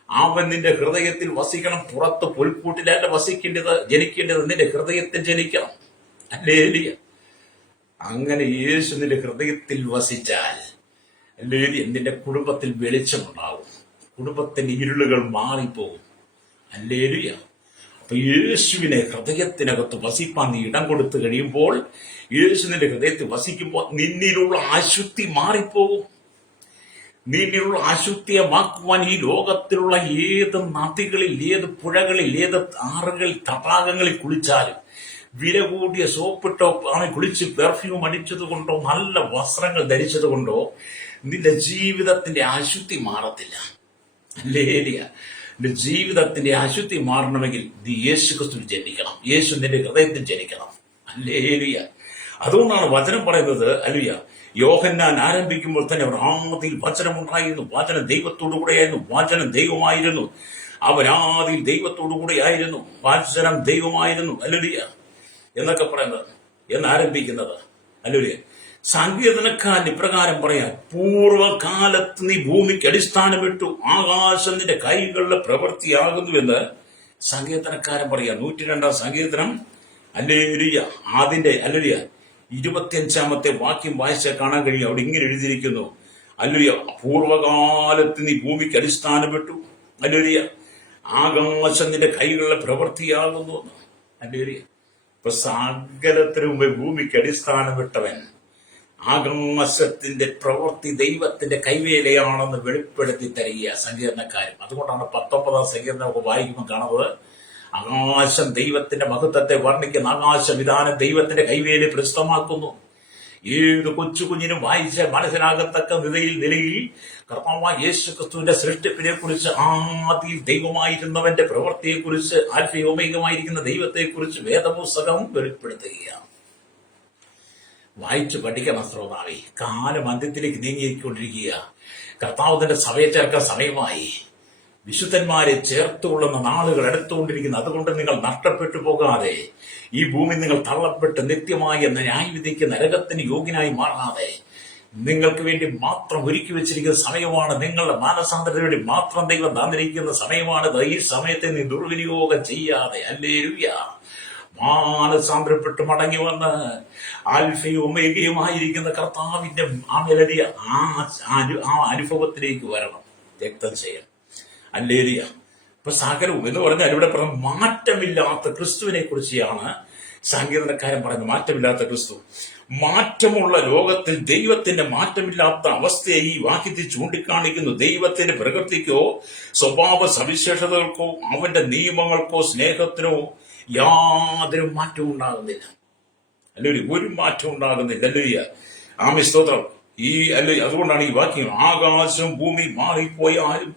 അവൻ നിന്റെ ഹൃദയത്തിൽ വസിക്കണം. പുറത്ത് പുൽക്കൂട്ടിലല്ല വസിക്കേണ്ടത്, ജനിക്കേണ്ടത് നിന്റെ ഹൃദയത്തിൽ ജനിക്കണം. ഹല്ലേലൂയ. അങ്ങനെ യേശു നിന്റെ ഹൃദയത്തിൽ വസിച്ചാൽ ഹല്ലേലൂയ നിന്റെ കുടുംബത്തിൽ വെളിച്ചമുണ്ടാവും, കുടുംബത്തിന്റെ ഇരുളുകൾ മാറിപ്പോകും. ഹല്ലേലൂയ. അപ്പൊ യേശുവിനെ ഹൃദയത്തിനകത്ത് വസിപ്പാൻ നീ ഇടം കൊടുത്തു കഴിയുമ്പോൾ, യേശു നിന്റെ ഹൃദയത്തിൽ വസിക്കുമ്പോൾ നിന്നിലുള്ള അശുദ്ധി മാറിപ്പോകും. നിന്നിലുള്ള അശുദ്ധിയമാക്കുവാൻ ഈ ലോകത്തിലുള്ള ഏത് നദികളിൽ, ഏത് പുഴകളിൽ, ഏത് ആറുകളിൽ, തടാകങ്ങളിൽ കുളിച്ചാലും, വില കൂടിയ സോപ്പിട്ടോ കുളിച്ച് പെർഫ്യൂം അടിച്ചത് കൊണ്ടോ നല്ല വസ്ത്രങ്ങൾ ധരിച്ചത് കൊണ്ടോ നിന്റെ ജീവിതത്തിന്റെ അശുദ്ധി മാറത്തില്ല. ഹല്ലേലൂയ. നിന്റെ ജീവിതത്തിന്റെ അശുദ്ധി മാറണമെങ്കിൽ നീ യേശുക്രിസ്തുവിൽ ജനിക്കണം, യേശു നിന്റെ ഹൃദയത്തിൽ ജനിക്കണം. ഹല്ലേലൂയ. അതുകൊണ്ടാണ് വചനം പറയുന്നത്. ഹല്ലേലൂയ. യോഹന്നാൻ ആരംഭിക്കുമ്പോൾ തന്നെ അവർ ആദിയിൽ വചനമുണ്ടായിരുന്നു, വചനം ദൈവത്തോടു കൂടെയായിരുന്നു, വചനം ദൈവമായിരുന്നു, അവൻ ആദിയിൽ ദൈവത്തോടു കൂടെയായിരുന്നു, വചനം ദൈവമായിരുന്നു. ഹല്ലേലൂയ എന്നൊക്കെ പറയുന്നത് എന്നാരംഭിക്കുന്നത്. ഹല്ലേലൂയ. സങ്കീർത്തനക്കാരൻ ഇപ്രകാരം പറയാം: പൂർവകാലത്ത് നീ ഭൂമിക്ക് അടിസ്ഥാനമിട്ടു, ആകാശം നിന്റെ കൈകളുടെ പ്രവൃത്തിയാകുന്നുവെന്ന് സങ്കീർത്തനക്കാരൻ പറയാം. 102 സങ്കീർത്തനം ഹല്ലേലൂയ അതിന്റെ ഹല്ലേലൂയ 25 വാക്യം വായിച്ചാൽ കാണാൻ കഴിയും. അവിടെ ഇങ്ങനെ എഴുതിയിരിക്കുന്നു: ഹല്ലേലൂയ, പൂർവകാലത്ത് നീ ഭൂമിക്ക് അടിസ്ഥാനമിട്ടു, ഹല്ലേലൂയ ആകാശം നിന്റെ കൈകളുടെ പ്രവൃത്തിയാകുന്നു. ഹല്ലേലൂയ. ഇപ്പൊ സകലത്തിനു മുമ്പേ ഭൂമിക്ക് അടിസ്ഥാനമിട്ടവൻ ആകാശത്തിന്റെ പ്രവൃത്തി ദൈവത്തിന്റെ കൈവേലയാണെന്ന് വെളിപ്പെടുത്തി തരിക സങ്കീർണക്കാരും. അതുകൊണ്ടാണ് 19 സങ്കീർണം നമുക്ക് വായിക്കുമ്പോൾ കാണുന്നത്, ആകാശം ദൈവത്തിന്റെ മഹത്വത്തെ വർണ്ണിക്കുന്ന ആകാശവിധാനം ദൈവത്തിന്റെ കൈവേലി പ്രസിദ്ധമാക്കുന്നു. ഏത് കൊച്ചു കുഞ്ഞിനും വായിച്ച് മനസ്സിലാകത്തക്ക നിലയിൽ കർത്താവായ യേശുക്രിസ്തുവിന്റെ സൃഷ്ടിപ്പിനെ കുറിച്ച്, ആദിയിൽ ദൈവമായിരുന്നവന്റെ പ്രവൃത്തിയെക്കുറിച്ച്, ആൽഫയും ഒമേഗയുമായിരിക്കുന്ന ദൈവത്തെക്കുറിച്ച് വേദപുസ്തകം വെളിപ്പെടുത്തുകയാണ്. വായിച്ചു പഠിക്കണം ശ്രോതാവേ. കാലം അന്ത്യത്തിലേക്ക് നീങ്ങിക്കൊണ്ടിരിക്കുക. കർത്താവ് തന്റെ സഭയെ ചേർക്കാൻ സമയമായി. വിശുദ്ധന്മാരെ ചേർത്തുകൊള്ളുന്ന നാളുകൾ അടുത്തുകൊണ്ടിരിക്കുന്നു. അതുകൊണ്ട് നിങ്ങൾ നഷ്ടപ്പെട്ടു പോകാതെ, ഈ ഭൂമി നിങ്ങൾ തള്ളപ്പെട്ട് നിത്യമായ ന്യായവിധിക്ക് നരകത്തിന് യോഗ്യനായി മാറാതെ, നിങ്ങൾക്ക് വേണ്ടി മാത്രം ഒരുക്കി വെച്ചിരിക്കുന്ന സമയമാണ്, നിങ്ങളുടെ മാനസാന്തരത്തിന് വേണ്ടി മാത്രം ദൈവം തന്നിരിക്കുന്ന സമയമാണിത്. ഈ സമയത്തെ നീ ദുർവിനിയോഗം ചെയ്യാതെ, ഹല്ലേലൂയ, മാനസാന്തരപ്പെട്ട് മടങ്ങി വന്ന് ആൽഫയും ഒമേഗയുമായിരിക്കുന്ന കർത്താവിന്റെ ആമേലടിയ ആ അനുഭവത്തിലേക്ക് വരണം. രക്തം ചെയ്യണം. ഹല്ലേലൂയ. ഇപ്പൊ സകലവും എന്ന് പറഞ്ഞാൽ ഇവിടെ പറഞ്ഞ മാറ്റമില്ലാത്ത ക്രിസ്തുവിനെ കുറിച്ചാണ് സംഗീതക്കാരൻ പറയുന്നത്. മാറ്റമില്ലാത്ത ക്രിസ്തു. മാറ്റമുള്ള ലോകത്തിൽ ദൈവത്തിന്റെ മാറ്റമില്ലാത്ത അവസ്ഥയെ ഈ വാക്യത്തിൽ ചൂണ്ടിക്കാണിക്കുന്നു. ദൈവത്തിന്റെ പ്രകൃതിക്കോ സ്വഭാവ സവിശേഷതകൾക്കോ അവന്റെ നിയമങ്ങൾക്കോ സ്നേഹത്തിനോ യാതൊരു മാറ്റവും ഉണ്ടാകുന്നില്ല. അല്ലെ, ഒരു മാറ്റം ഉണ്ടാകുന്നില്ല. അല്ലെ, ആമേ സ്തോത്രം. അതുകൊണ്ടാണ് ഈ വാക്യം, ആകാശം ഭൂമി മാറിപ്പോയാലും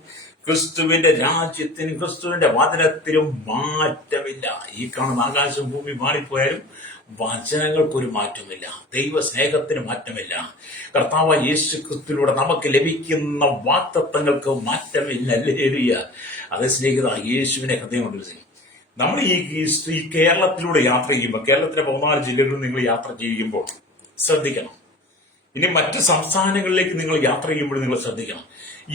ക്രിസ്തുവിന്റെ രാജ്യത്തിനും ക്രിസ്തുവിന്റെ വചനത്തിനും മാറ്റമില്ല. ഈ കാണുന്ന ആകാശം ഭൂമി മാറിപ്പോയാലും വചനങ്ങൾക്കൊരു മാറ്റമില്ല. ദൈവ സ്നേഹത്തിന് മാറ്റമില്ല. കർത്താവ് യേശു ക്രിസ്തുവിലൂടെ നമുക്ക് ലഭിക്കുന്ന വാഗ്ദത്തങ്ങൾക്ക് മാറ്റമില്ല. ഹല്ലേലൂയ. അതേ സ്നേഹിത, യേശുവിനെ ഹൃദയം കൊണ്ട് നമ്മൾ ഈ കേരളത്തിലൂടെ യാത്ര ചെയ്യുമ്പോൾ, കേരളത്തിലെ 14 ജില്ലകളിൽ നിങ്ങൾ യാത്ര ചെയ്യുമ്പോൾ ശ്രദ്ധിക്കണം. ഇനി മറ്റ് സംസ്ഥാനങ്ങളിലേക്ക് നിങ്ങൾ യാത്ര ചെയ്യുമ്പോൾ നിങ്ങൾ ശ്രദ്ധിക്കണം.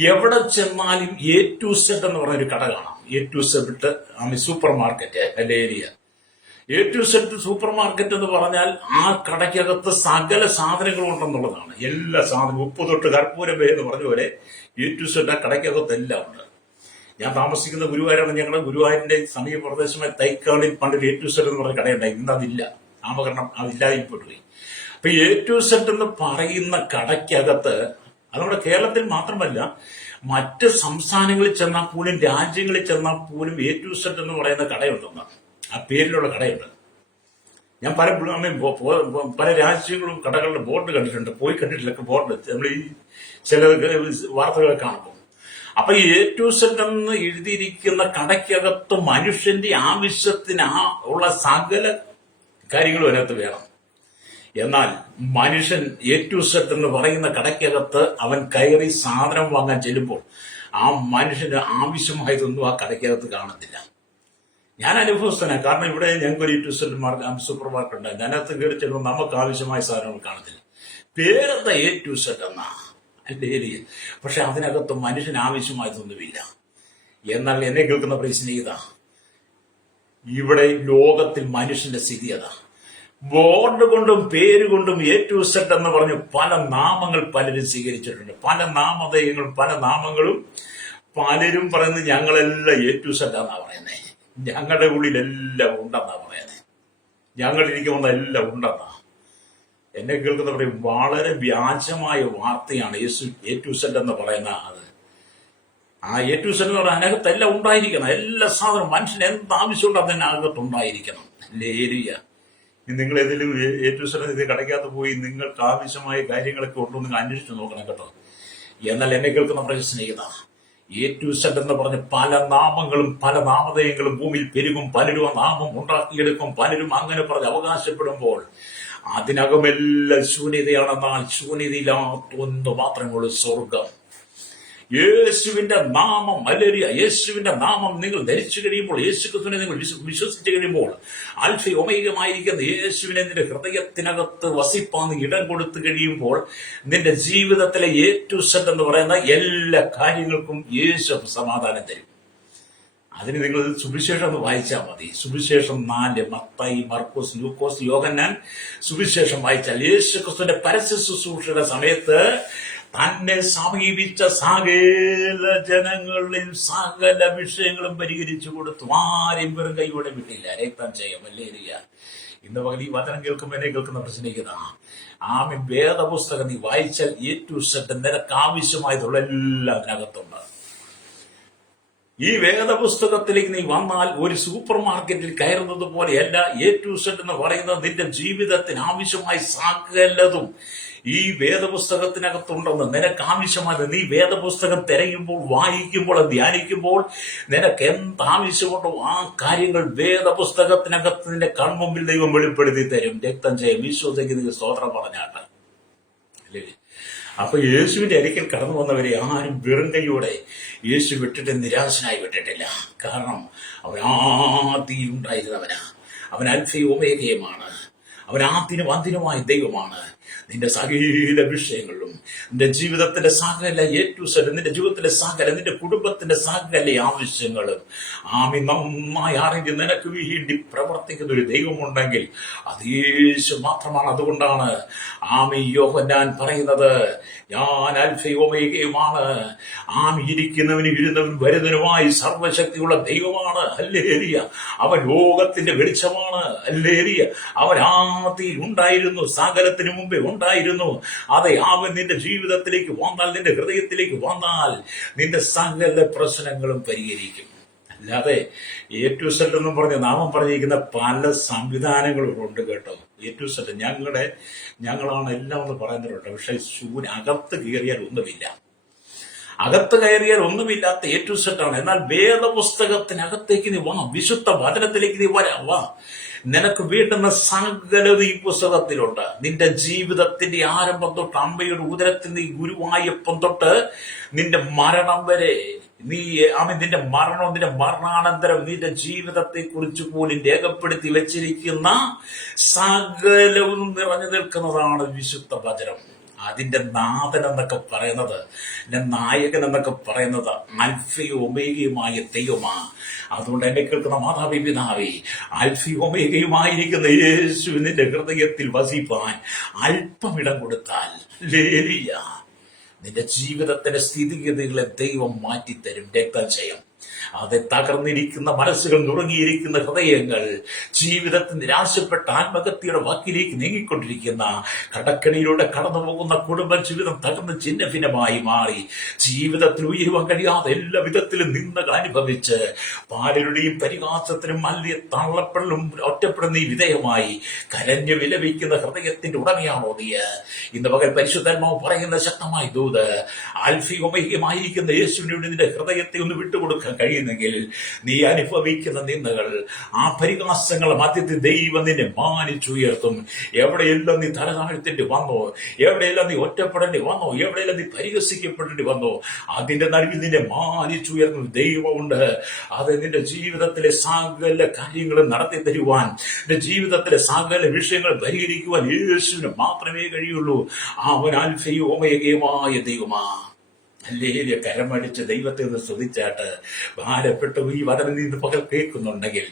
എവിടെ ചെന്നാലും A to Z എന്ന് പറഞ്ഞൊരു കട കാണാം. A to Z supermarket, അല്ലെ area. A to Z supermarket എന്ന് പറഞ്ഞാൽ ആ കടയ്ക്കകത്ത് സകല സാധനങ്ങളും ഉണ്ടെന്നുള്ളതാണ്. എല്ലാ സാധനവും, ഉപ്പ് തൊട്ട് കർപ്പൂരം വരെ എന്ന് പറഞ്ഞ പോലെ A to Z ആ കടയ്ക്കകത്ത് എല്ലാം ഉണ്ട്. ഞാൻ താമസിക്കുന്ന ഗുരുവായൂരാണ്. ഞങ്ങളുടെ ഗുരുവായൂരിന്റെ സമീപ പ്രദേശമായ തൈക്കാളിൽ പണ്ട് A to Z എന്ന് പറഞ്ഞ കടയുണ്ടായി. ഇന്ന് അതില്ല, നാമകരണം അതില്ലാതിപ്പോയി. അപ്പൊ A to Z എന്ന് പറയുന്ന കടയ്ക്കകത്ത്, അത് നമ്മുടെ കേരളത്തിൽ മാത്രമല്ല മറ്റ് സംസ്ഥാനങ്ങളിൽ ചെന്നാൽ പോലും രാജ്യങ്ങളിൽ ചെന്നാൽ പോലും A to Z എന്ന് പറയുന്ന കടയുണ്ടെന്ന്, ആ പേരിലുള്ള കടയുണ്ട്. ഞാൻ പല രാജ്യങ്ങളും കടകളുടെ ബോർഡ് കണ്ടിട്ടുണ്ട്, പോയി കണ്ടിട്ടില്ല ബോർഡ്. നമ്മൾ ഈ ചില വാർത്തകൾ കാണുമ്പോൾ അപ്പൊ A to Z എന്ന് എഴുതിയിരിക്കുന്ന കടയ്ക്കകത്ത് മനുഷ്യന്റെ ആവശ്യത്തിന് ഉള്ള സകല കാര്യങ്ങളും അതിനകത്ത് വേണം. എന്നാൽ മനുഷ്യൻ A to Z എന്ന് പറയുന്ന കടയ്ക്കകത്ത് അവൻ കയറി സാധനം വാങ്ങാൻ ചെല്ലുമ്പോൾ ആ മനുഷ്യന് ആവശ്യമായതൊന്നും ആ കടയ്ക്കകത്ത് കാണത്തില്ല. ഞാൻ അനുഭവസ്ഥനാണ്. കാരണം ഇവിടെ ഞങ്ങൾക്കൊരു A to Z super market ഉണ്ട്. അതിനകത്ത് കയറി ചെല്ലുമ്പോൾ നമുക്ക് ആവശ്യമായ സാധനങ്ങൾ കാണത്തില്ല. പേരെന്താ A to Z എന്നാ, അല്ലേ? പക്ഷെ അതിനകത്ത് മനുഷ്യന് ആവശ്യമായതൊന്നുമില്ല. എന്നാൽ എന്നെ കേൾക്കുന്ന പ്രശ്നീയത, ഇവിടെ ലോകത്തിൽ മനുഷ്യന്റെ സ്ഥിതി അതാ. ബോർഡ് കൊണ്ടും പേരുകൊണ്ടും A to Z എന്ന് പറഞ്ഞ് പല നാമങ്ങൾ പലരും സ്വീകരിച്ചിട്ടുണ്ട്. പല നാമധേയങ്ങളും പല നാമങ്ങളും പലരും പറയുന്നത് ഞങ്ങളെല്ലാം A to Z എന്നാ പറയുന്നത്. ഞങ്ങളുടെ ഉള്ളിലെല്ലാം ഉണ്ടെന്നാ പറയുന്നത്. ഞങ്ങളിരിക്കുന്ന എല്ലാം ഉണ്ടെന്നാ. എന്നെ കേൾക്കുന്ന പറയും വളരെ വ്യാജമായ വാർത്തയാണ് A to Z എന്ന് പറയുന്ന അത്. ആ A to Z എന്ന് പറഞ്ഞാൽ അതിനകത്തെല്ലാം ഉണ്ടായിരിക്കണം. എല്ലാ സാധനവും മനുഷ്യന് എന്താവശ്യമുണ്ടോ അതിന് അകത്തുണ്ടായിരിക്കണം. ലേരിയ. നിങ്ങൾ ഏതെങ്കിലും A to Z ഇത് കടയ്ക്കകത്ത് പോയി നിങ്ങൾക്ക് ആവശ്യമായ കാര്യങ്ങളൊക്കെ ഉണ്ടോ നിങ്ങൾ അന്വേഷിച്ച് നോക്കണം കേട്ടോ. എന്നാൽ എന്നെ കേൾക്കുന്ന പ്രശ്നീയത, A to Z എന്ന് പറഞ്ഞ് പല നാമങ്ങളും പല നാമധേയങ്ങളും ഭൂമിയിൽ പെരുകും. പലരും ആ നാമം ഉണ്ടാക്കിയെടുക്കും. പലരും അങ്ങനെ പറഞ്ഞ് അവകാശപ്പെടുമ്പോൾ അതിനകമെല്ലാം ശൂന്യതയാണെന്നാൽ ശൂന്യതയില്ലാത്ത ഒന്ന് മാത്രമേ ഉള്ളൂ, സ്വർഗം. യേശുവിന്റെ നാമം, മലേറിയ യേശുവിന്റെ നാമം നിങ്ങൾ ധരിച്ചു കഴിയുമ്പോൾ, യേശുക്രിസ്തുവിനെ നിങ്ങൾ വിശ്വസിച്ചു കഴിയുമ്പോൾ, ആൽഫ ഒമേഗമായിരിക്കുന്ന യേശുവിനെ നിന്റെ ഹൃദയത്തിനകത്ത് വസിപ്പാൻ ഇടം കൊടുത്തു കഴിയുമ്പോൾ നിന്റെ ജീവിതത്തിലെ A to Z എന്ന് പറയുന്ന എല്ലാ കാര്യങ്ങൾക്കും യേശു സമാധാനം തരും. അതിന് നിങ്ങൾ സുവിശേഷം ഒന്ന് വായിച്ചാൽ മതി. സുവിശേഷം 4, മത്തായി, മർക്കോസ്, ലൂക്കോസ്, യോഹന്നാൻ സുവിശേഷം വായിച്ചാൽ യേശുക്രിസ്തുവിന്റെ പരസ്യ ശുശ്രൂഷയുടെ സമയത്ത് തന്നെ സമീപിച്ച സകല ജനങ്ങളിലും സകല വിഷയങ്ങളും പരിഹരിച്ചു കൊടുത്തു. ആരെയും വെറും കൈയോടെ വിട്ടില്ല. രക്തം ചെയ്യാം. ഹല്ലേലൂയ. ഇന്ന് പകൽ ഈ വചനം കേൾക്കുമ്പോൾ എന്നെ കേൾക്കുന്ന പ്രശ്നിക്കുന്ന ആമേൻ. വേദപുസ്തകം നീ വായിച്ചാൽ A to Z നിനക്ക് ആവശ്യമായതുള്ള എല്ലാം അതിനകത്തുണ്ട്. ഈ വേദപുസ്തകത്തിലേക്ക് നീ വന്നാൽ ഒരു സൂപ്പർ മാർക്കറ്റിൽ കയറുന്നത് പോലെയല്ല. A to Z എന്ന് പറയുന്നത് നിന്റെ ജീവിതത്തിന് ആവശ്യമായ സകലതും ഈ വേദപുസ്തകത്തിനകത്തുണ്ടെന്ന്. നിനക്ക് ആവശ്യമായത് നീ വേദപുസ്തകം തിരയുമ്പോൾ, വായിക്കുമ്പോൾ, ധ്യാനിക്കുമ്പോൾ നിനക്ക് എന്താവശ്യമുണ്ടോ ആ കാര്യങ്ങൾ വേദപുസ്തകത്തിനകത്ത് നിന്റെ കൺമുമ്പിൽ ദൈവം വെളിപ്പെടുത്തി തരും. രക്തം ചെയ്യും. വിശ്വസിക്ക് നിങ്ങൾ സ്തോത്രം പറഞ്ഞാട്ട്. അപ്പൊ യേശുവിന്റെ അരികിൽ കടന്നു വന്നവരെ ആരും വെറും കൈയോടെ യേശു വിട്ടിട്ട് നിരാശനായി വിട്ടിട്ടില്ല. കാരണം അവൻ ആദിയിൽ ഉണ്ടായിരുന്നവനാ. അവൻ അൽഫയും ഒമേഗയുമാണ്. അവൻ ആദ്യനും അന്തിനുമായ ദൈവമാണ്. നിന്റെ സകല വിഷയങ്ങളിലും, നിന്റെ ജീവിതത്തിന്റെ സകല നിന്റെ ജീവിതത്തിലെ സകല, നിന്റെ കുടുംബത്തിന്റെ സകല ആവശ്യങ്ങളും നന്നായി അറിഞ്ഞ് നിനക്ക് വേണ്ടി പ്രവർത്തിക്കുന്ന ഒരു ദൈവമുണ്ടെങ്കിൽ അത് യേശു മാത്രമാണ്. അതുകൊണ്ടാണ് യോഹന്നാൻ പറയുന്നത്, ഞാൻ അൽഫയും ഒമേഗയുമാണ്. ഇരിക്കുന്നവനും ഇരുന്നവനും വരുന്നവനുമായി സർവശക്തിയുള്ള ദൈവമാണ്. ഹല്ലേലൂയ. അവൻ ലോകത്തിന്റെ വെളിച്ചമാണ്. ഹല്ലേലൂയ. അവൻ ആദിയിൽ ഉണ്ടായിരുന്നു, സകലത്തിന് മുമ്പേ ഉണ്ടായിരുന്നു. അതെ, അവൻ നിന്റെ ജീവിതത്തിലേക്ക് വന്നാൽ, നിന്റെ ഹൃദയത്തിലേക്ക് വന്നാൽ, നിന്റെ സകല പ്രശ്നങ്ങളും പരിഹരിക്കും. അല്ലാതെ എ ടു സെഡ് എന്നും പറഞ്ഞ് നാമം പറഞ്ഞിരിക്കുന്ന പല സംവിധാനങ്ങളും ഉണ്ട് കേട്ടോ. എ ടു സെഡ് ഞങ്ങളാണ് എല്ലാം എന്ന് പറയുന്നുണ്ട്. പക്ഷെ അകത്ത് കയറിയാൽ ഒന്നുമില്ല. അകത്ത് കയറിയാൽ ഒന്നുമില്ലാത്ത എ ടു സെഡാണ്. എന്നാൽ വേദപുസ്തകത്തിനകത്തേക്ക് നീ വാ, വിശുദ്ധ വചനത്തിലേക്ക് നീ വാ. നിനക്ക് വീട്ടുന്ന സകലത ഈ പുസ്തകത്തിലുണ്ട്. നിന്റെ ജീവിതത്തിന്റെ ആരംഭം തൊട്ട്, അമ്മയുടെ ഉദരത്തിൽ നീ ഗുരുവായപ്പം തൊട്ട് നിന്റെ മരണം വരെ, നിന്റെ മരണവും നിന്റെ മരണാനന്തരം നിന്റെ ജീവിതത്തെ കുറിച്ച് പോലും രേഖപ്പെടുത്തി വെച്ചിരിക്കുന്ന സകലവും നിറഞ്ഞു നിൽക്കുന്നതാണ് വിശുദ്ധ വചനം. അതിന്റെ നാഥൻ എന്നൊക്കെ പറയുന്നത്, നായകൻ എന്നൊക്കെ പറയുന്നത് അൽഫയും ഒമേഗയുമായ ദൈവമാണ്. അതുകൊണ്ട് എന്നെ കേൾക്കുന്ന മാതാവി പിതാവി, അൽഫയും ഒമേഗയുമായിരിക്കുന്ന യേശു നിന്റെ ഹൃദയത്തിൽ വസിപ്പാൻ അല്പം ഇടം കൊടുത്താൽ നിന്റെ ജീവിതത്തിന്റെ സ്ഥിതിഗതികളെ ദൈവം മാറ്റിത്തരും. രക്തജയം. അത് തകർന്നിരിക്കുന്ന മനസ്സുകൾ, നുറങ്ങിയിരിക്കുന്ന ഹൃദയങ്ങൾ, ജീവിതത്തിൽ നിരാശപ്പെട്ട ആത്മഹത്യയുടെ വാക്കിലേക്ക് നീങ്ങിക്കൊണ്ടിരിക്കുന്ന, കടക്കണിയിലൂടെ കടന്നു പോകുന്ന കുടുംബ ജീവിതം തകർന്ന് ചിഹ്നഭിന്നമായി മാറി, ജീവിതത്തിൽ ഉയരുവാൻ കഴിയാതെ എല്ലാ വിധത്തിലും നിന്നകൾ അനുഭവിച്ച് പാലരുടെയും പരിഹാസത്തിനും മല്യ തള്ളപ്പെടലും ഒറ്റപ്പെടുന്ന ഈ വിധേയമായി കരഞ്ഞു വിലപിക്കുന്ന ഹൃദയത്തിന്റെ ഉടമയാണോ നീ? ഇന്ന് പകൽ പരിശുദ്ധാത്മാവ് പറയുന്ന ശക്തമായി ദൂത്, ആൽഫയും ഒമേഗയുമായിരിക്കുന്ന യേശുവിനോട് നിന്റെ ഹൃദയത്തെ ഒന്ന് വിട്ടുകൊടുക്കാൻ കഴിയുന്നെങ്കിൽ നീ അനുഭവിക്കുന്ന നിന്ദകൾ, പരിഹാസങ്ങളുടെ മധ്യത്തിൽ ദൈവം നിന്നെ മാനിച്ചുയർത്തും. എവിടെയെല്ലാം നീ തലതാഴ്ത്തേണ്ടി വന്നോ, എവിടെയെല്ലാം നീ ഒറ്റപ്പെടേണ്ടി വന്നോ, എവിടെയെല്ലാം നീ പരിഹസിക്കപ്പെടേണ്ടി വന്നോ, അതിന്റെ നടുവിൽ നിന്നെ മാനിച്ചുയർന്ന ദൈവമുണ്ട്. അത് നിന്റെ ജീവിതത്തിലെ സകല കാര്യങ്ങളും നടത്തി തരുവാൻ, നിന്റെ ജീവിതത്തിലെ സകല വിഷയങ്ങൾ പരിഹരിക്കുവാൻ യേശുവിന് മാത്രമേ കഴിയുള്ളൂ. അവൻ അൽഫയും ഒമേഗയുമായ ദൈവമാ. ഹല്ലേലൂയ. കരമടിച്ച് ദൈവത്തെ ഒന്ന് സ്തുതിച്ചാട്ട് ഭാരപ്പെട്ട ഈ വചനം നിന്ന് പകൽ കേൾക്കുന്നുണ്ടെങ്കിൽ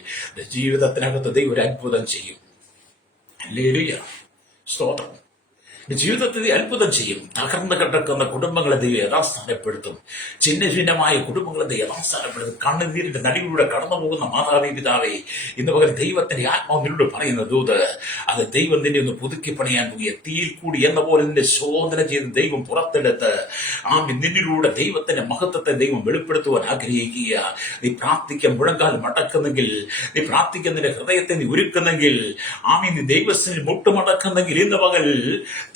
ജീവിതത്തിനകത്ത് ദൈവം ഒരു അത്ഭുതം ചെയ്യും. ഹല്ലേലൂയ. സ്തോത്രം. ജീവിതത്തിൽ അത്ഭുതം ചെയ്യും. തകർന്ന് കിടക്കുന്ന കുടുംബങ്ങളെ ദൈവം യഥാസ്ഥാനപ്പെടുത്തും. ചിഹ്ന ഭിന്നമായ കുടുംബങ്ങളെ ദൈവം യഥാസ്ഥാനപ്പെടുത്തും. കണ്ണുനീരിന്റെ നടിയിലൂടെ കടന്നു പോകുന്ന മാതാവി പിതാവേ, ഇന്ന് പകൽ ദൈവത്തിന്റെ ആത്മാവിനോട് പറയുന്ന ദൂത്, അത് ദൈവം നിന്നെ ഒന്ന് പുതുക്കി പണിയാൻ പോകിയ തീയിൽ കൂടി എന്ന പോലെ നിന്നെ ശോധന ചെയ്ത് ദൈവം പുറത്തെടുത്ത് നിന്നിലൂടെ ദൈവത്തിന്റെ മഹത്വത്തെ ദൈവം വെളിപ്പെടുത്തുവാൻ ആഗ്രഹിക്കുക. നീ പ്രാർത്ഥിക്കാൻ മുഴങ്കാൽ മടക്കുന്നെങ്കിൽ, നീ പ്രാർത്ഥിക്കുന്നതിന്റെ ഹൃദയത്തെ നീ ഒരുക്കുന്നെങ്കിൽ, നീ ദൈവത്തിന് മുട്ടുമടക്കുന്നെങ്കിൽ, ഇന്ന് പകൽ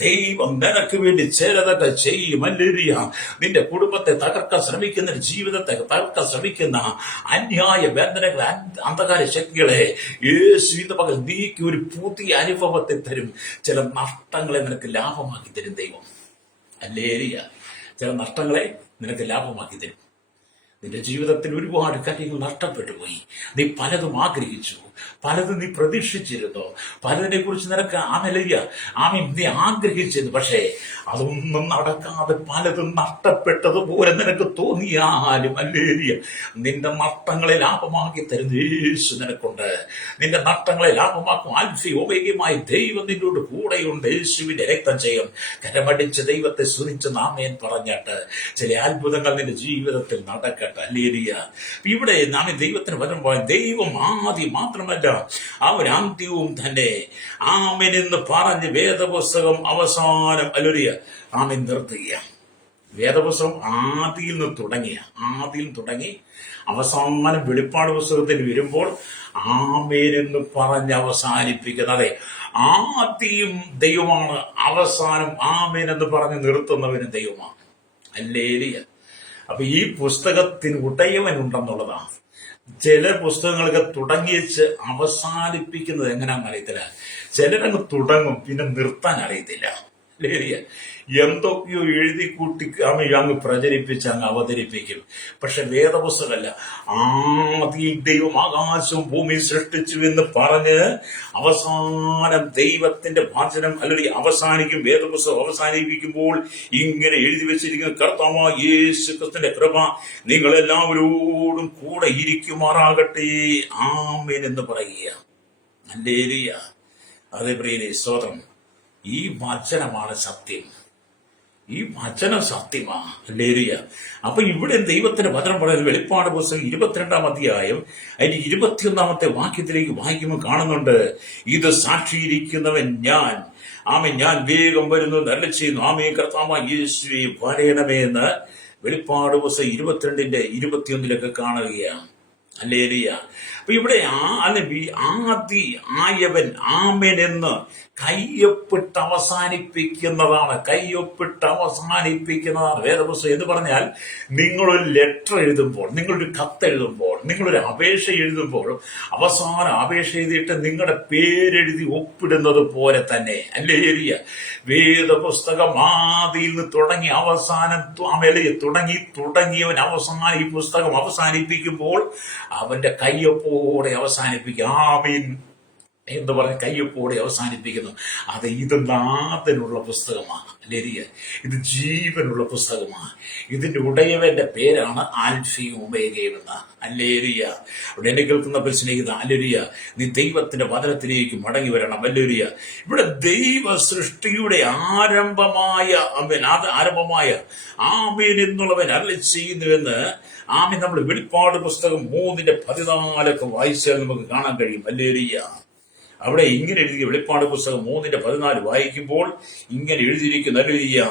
ദൈവം നിനക്ക് വേണ്ടി ചിലതൊക്കെ ചെയ്യും. ഹല്ലേലൂയ. നിന്റെ കുടുംബത്തെ തകർക്കാൻ ശ്രമിക്കുന്ന, ജീവിതത്തെ തകർക്കാൻ ശ്രമിക്കുന്ന അന്യായ വേദനകളെ, അന്ധകാര ശക്തികളെ യേശു ഇന്ന് പകൽ നീക്കി ഒരു പുതിയ അനുഭവത്തെ തരും. ചില നഷ്ടങ്ങളെ നിനക്ക് ലാഭമാക്കി തരും ദൈവം. ഹല്ലേലൂയ. ചില നഷ്ടങ്ങളെ നിനക്ക് ലാഭമാക്കി തരും. നിന്റെ ജീവിതത്തിൽ ഒരുപാട് കാര്യങ്ങൾ നഷ്ടപ്പെട്ടു പോയി. നീ പലതും ആഗ്രഹിച്ചു, പലതും നീ പ്രതീക്ഷിച്ചിരുന്നു, പലതിനെ കുറിച്ച് നിനക്ക് നീ ആഗ്രഹിച്ചിരുന്നു. പക്ഷേ അതൊന്നും നടക്കാതെ പലതും നഷ്ടപ്പെട്ടതുപോലെ നിനക്ക് തോന്നിയാലും ഹല്ലേലൂയ, നിന്റെ നഷ്ടങ്ങളെ ലാഭമാക്കി തരുന്ന യേശു നിനക്കുണ്ട്. നിന്റെ നഷ്ടങ്ങളെ ലാഭമാക്കും അൽഫയും ഒമേഗയുമായി ദൈവം നിന്നോട് കൂടെയുണ്ട്. യേശുവിന്റെ രക്തം ചെയ്യും. കരമടിച്ച് ദൈവത്തെ സ്തുതിച്ച് നാമേൻ പറഞ്ഞിട്ട് ചില അത്ഭുതങ്ങൾ നിന്റെ ജീവിതത്തിൽ നടക്കട്ടെ. ഹല്ലേലൂയ. ഇവിടെ നാം ദൈവത്തിന് വരുമ്പോൾ ദൈവം ആദ്യം മാത്രമല്ല അവരാന്ത്യവും തന്നെ എന്ന് പറഞ്ഞ് വേദപുസ്തകം അവസാനം നിർത്തുക. വേദപുസ്തകം ആദിയിൽ നിന്ന് തുടങ്ങി അവസാനം വെളിപ്പാട് പുസ്തകത്തിൽ വരുമ്പോൾ എന്ന് പറഞ്ഞ് അവസാനിപ്പിക്കുന്നത്. ആദ്യം ദൈവമാണ്, അവസാനം എന്ന് പറഞ്ഞ് നിർത്തുന്നവന് ദൈവമാണ്. ഹല്ലേലൂയ. അപ്പൊ ഈ പുസ്തകത്തിന് ഉടയവനുണ്ടെന്നുള്ളതാണ്. ചില പുസ്തകങ്ങളൊക്കെ തുടങ്ങിച്ച് അവസാനിപ്പിക്കുന്നത് എങ്ങനെയാണെന്ന് അറിയത്തില്ല. ചിലരങ്ങ് തുടങ്ങും, പിന്നെ നിർത്താൻ അറിയത്തില്ല. ലേരിയ എന്തൊക്കെയോ എഴുതി കൂട്ടി അങ്ങ് പ്രചരിപ്പിച്ച് അങ്ങ് അവതരിപ്പിക്കും. പക്ഷെ വേദപുസ്തകമല്ല. ആദ്യം ദൈവം ആകാശവും ഭൂമി സൃഷ്ടിച്ചു എന്ന് പറഞ്ഞ് അവസാനം ദൈവത്തിന്റെ വചനം അല്ലെങ്കിൽ അവസാനിക്കും. വേദപുസ്തകം അവസാനിപ്പിക്കുമ്പോൾ ഇങ്ങനെ എഴുതി വെച്ചിരിക്കുന്ന കർത്താവായ യേശു ക്രിസ്തുവിന്റെ കൃപ നിങ്ങളെല്ലാവരോടും കൂടെ ഇരിക്കുമാറാകട്ടെ, ആമേൻ എന്ന് പറയുക. ഹല്ലേലൂയ. അതേ പ്രിയരേ, സ്തോത്രം. ഈ വചനമാണ് സത്യം. ഈ വചനം സത്യമാണ്. ഹല്ലേലൂയ. അപ്പൊ ഇവിടെ ദൈവത്തിന്റെ വചനം പറയുന്നത് വെളിപ്പാട് പുസ്തകം 22-ാം അധ്യായം അതിന്റെ 21-ാമത്തെ വാക്യത്തിലേക്ക് വായിക്കുമ്പോൾ കാണുന്നുണ്ട്, ഇത് സാക്ഷിയിരിക്കുന്നവൻ ഞാൻ, ആമേൻ, ഞാൻ വേഗം വരുന്നു, നല്ല ചെയ്യുന്നു, ആമേൻ, കർത്താവായ യേശുവേ വരയണമേ എന്ന് വെളിപ്പാട് പുസ്തകം 22-ന്റെ 21-ലൊക്കെ കാണുകയാണ്. ഹല്ലേലൂയ. അപ്പൊ ഇവിടെ ആദി ആയവൻ ആമേൻ എന്ന് കയ്യൊപ്പിട്ട് അവസാനിപ്പിക്കുന്നതാണ്. കയ്യൊപ്പിട്ട് അവസാനിപ്പിക്കുന്നതാണ് വേദപുസ്തകം. എന്ന് പറഞ്ഞാൽ നിങ്ങളൊരു ലെറ്റർ എഴുതുമ്പോൾ, നിങ്ങളൊരു കത്ത് എഴുതുമ്പോൾ, നിങ്ങളൊരു അപേക്ഷ എഴുതുമ്പോൾ അവസാനം അപേക്ഷ എഴുതിയിട്ട് നിങ്ങളുടെ പേരെഴുതി ഒപ്പിടുന്നത് പോലെ തന്നെ. ഹല്ലേലൂയ. വേദപുസ്തകം ആദിയിൽ നിന്ന് തുടങ്ങി അവസാനം തുടങ്ങിയവൻ ഈ പുസ്തകം അവസാനിപ്പിക്കുമ്പോൾ അവന്റെ കയ്യൊപ്പോടെ അവസാനിപ്പിക്കും. ആമീൻ എന്ന് പറഞ്ഞ കയ്യൊപ്പോടെ അവസാനിപ്പിക്കുന്നു. ഇത് നാഥനുള്ള പുസ്തകമാണ്. ഹല്ലേലൂയ. ഇത് ജീവനുള്ള പുസ്തകമാണ്. ഇതിന്റെ ഉടയവന്റെ പേരാണ് ആൽഫയും ഒമേഗയും എന്ന്. ഹല്ലേലൂയ. ഇവിടെ എന്നെ കേൾക്കുന്ന സ്നേഹിത, ഹല്ലേലൂയ, നീ ദൈവത്തിന്റെ വചനത്തിലേക്ക് മടങ്ങി വരണം. ഹല്ലേലൂയ. ഇവിടെ ദൈവ സൃഷ്ടിയുടെ ആരംഭമായ ആമേൻ എന്നുള്ളവൻ അരുളി ചെയ്യുന്നുവെന്ന് ആമേൻ നമ്മൾ വെളിപ്പാട് പുസ്തകം 3:14 വായിച്ചാൽ നമുക്ക് കാണാൻ കഴിയും. ഹല്ലേലൂയ. അവിടെ ഇങ്ങനെ എഴുതിയ വെളിപ്പാട് പുസ്തകം 3:14 വായിക്കുമ്പോൾ ഇങ്ങനെ എഴുതിയിരിക്കുന്ന, ഹല്ലേലൂയ,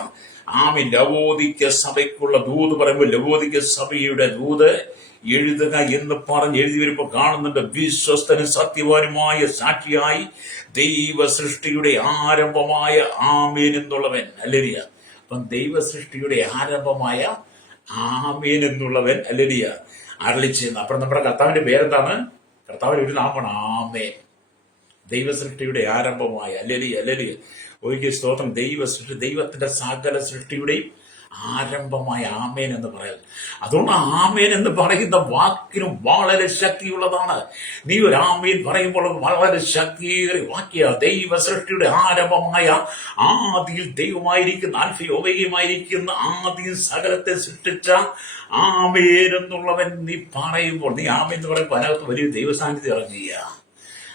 ആമേൻ, ലവോദിക്ക സഭയ്ക്കുള്ള ദൂത് പറയുമ്പോൾ ലവോദിക്ക സഭയുടെ ദൂത് എഴുതുക എന്ന് പറഞ്ഞ് എഴുതി വരുമ്പോൾ കാണുന്നുണ്ട്, വിശ്വസ്തനും സത്യവാനുമായ സാക്ഷിയായി ദൈവ സൃഷ്ടിയുടെ ആരംഭമായ ആമേൻ എന്നുള്ളവൻ. ഹല്ലേലൂയ. അപ്പം ദൈവ സൃഷ്ടിയുടെ ആരംഭമായ ആമേൻ എന്നുള്ളവൻ, ഹല്ലേലൂയ, അരുളി ചെയ്യുന്നു. അപ്പോൾ നമ്മുടെ കർത്താവിന്റെ പേരെന്താണ്? കർത്താവിന്റെ ഒരു നാമമാണ് ആമേൻ. ദൈവസൃഷ്ടിയുടെ ആരംഭമായ, ഹല്ലേലൂയ, ഹല്ലേലൂയ. ഒരിക്കൽ സ്തോത്രം. ദൈവത്തിന്റെ സകല സൃഷ്ടിയുടെയും ആരംഭമായ ആമേൻ എന്ന് പറയുന്നത്. അതുകൊണ്ട് ആമേൻ എന്ന് പറയുന്ന വാക്കിനും വളരെ ശക്തിയുള്ളതാണ്. നീ ഒരു ആമേൻ പറയുമ്പോൾ വളരെ ശക്തിയേറിയ വാക്യ. ദൈവ സൃഷ്ടിയുടെ ആരംഭമായ ആദിയിൽ ദൈവമായിരിക്കുന്ന ആൽഫയും ഒമേഗയുമായിരിക്കുന്ന ആദിയിൽ സകലത്തെ സൃഷ്ടിച്ച ആമേൻ എന്നുള്ളവൻ നീ പറയുമ്പോൾ, നീ ആമേൻ എന്ന് പറയുമ്പോൾ അതിനകത്ത് വലിയ ദൈവസാന്നിധ്യം ഇറങ്ങുക.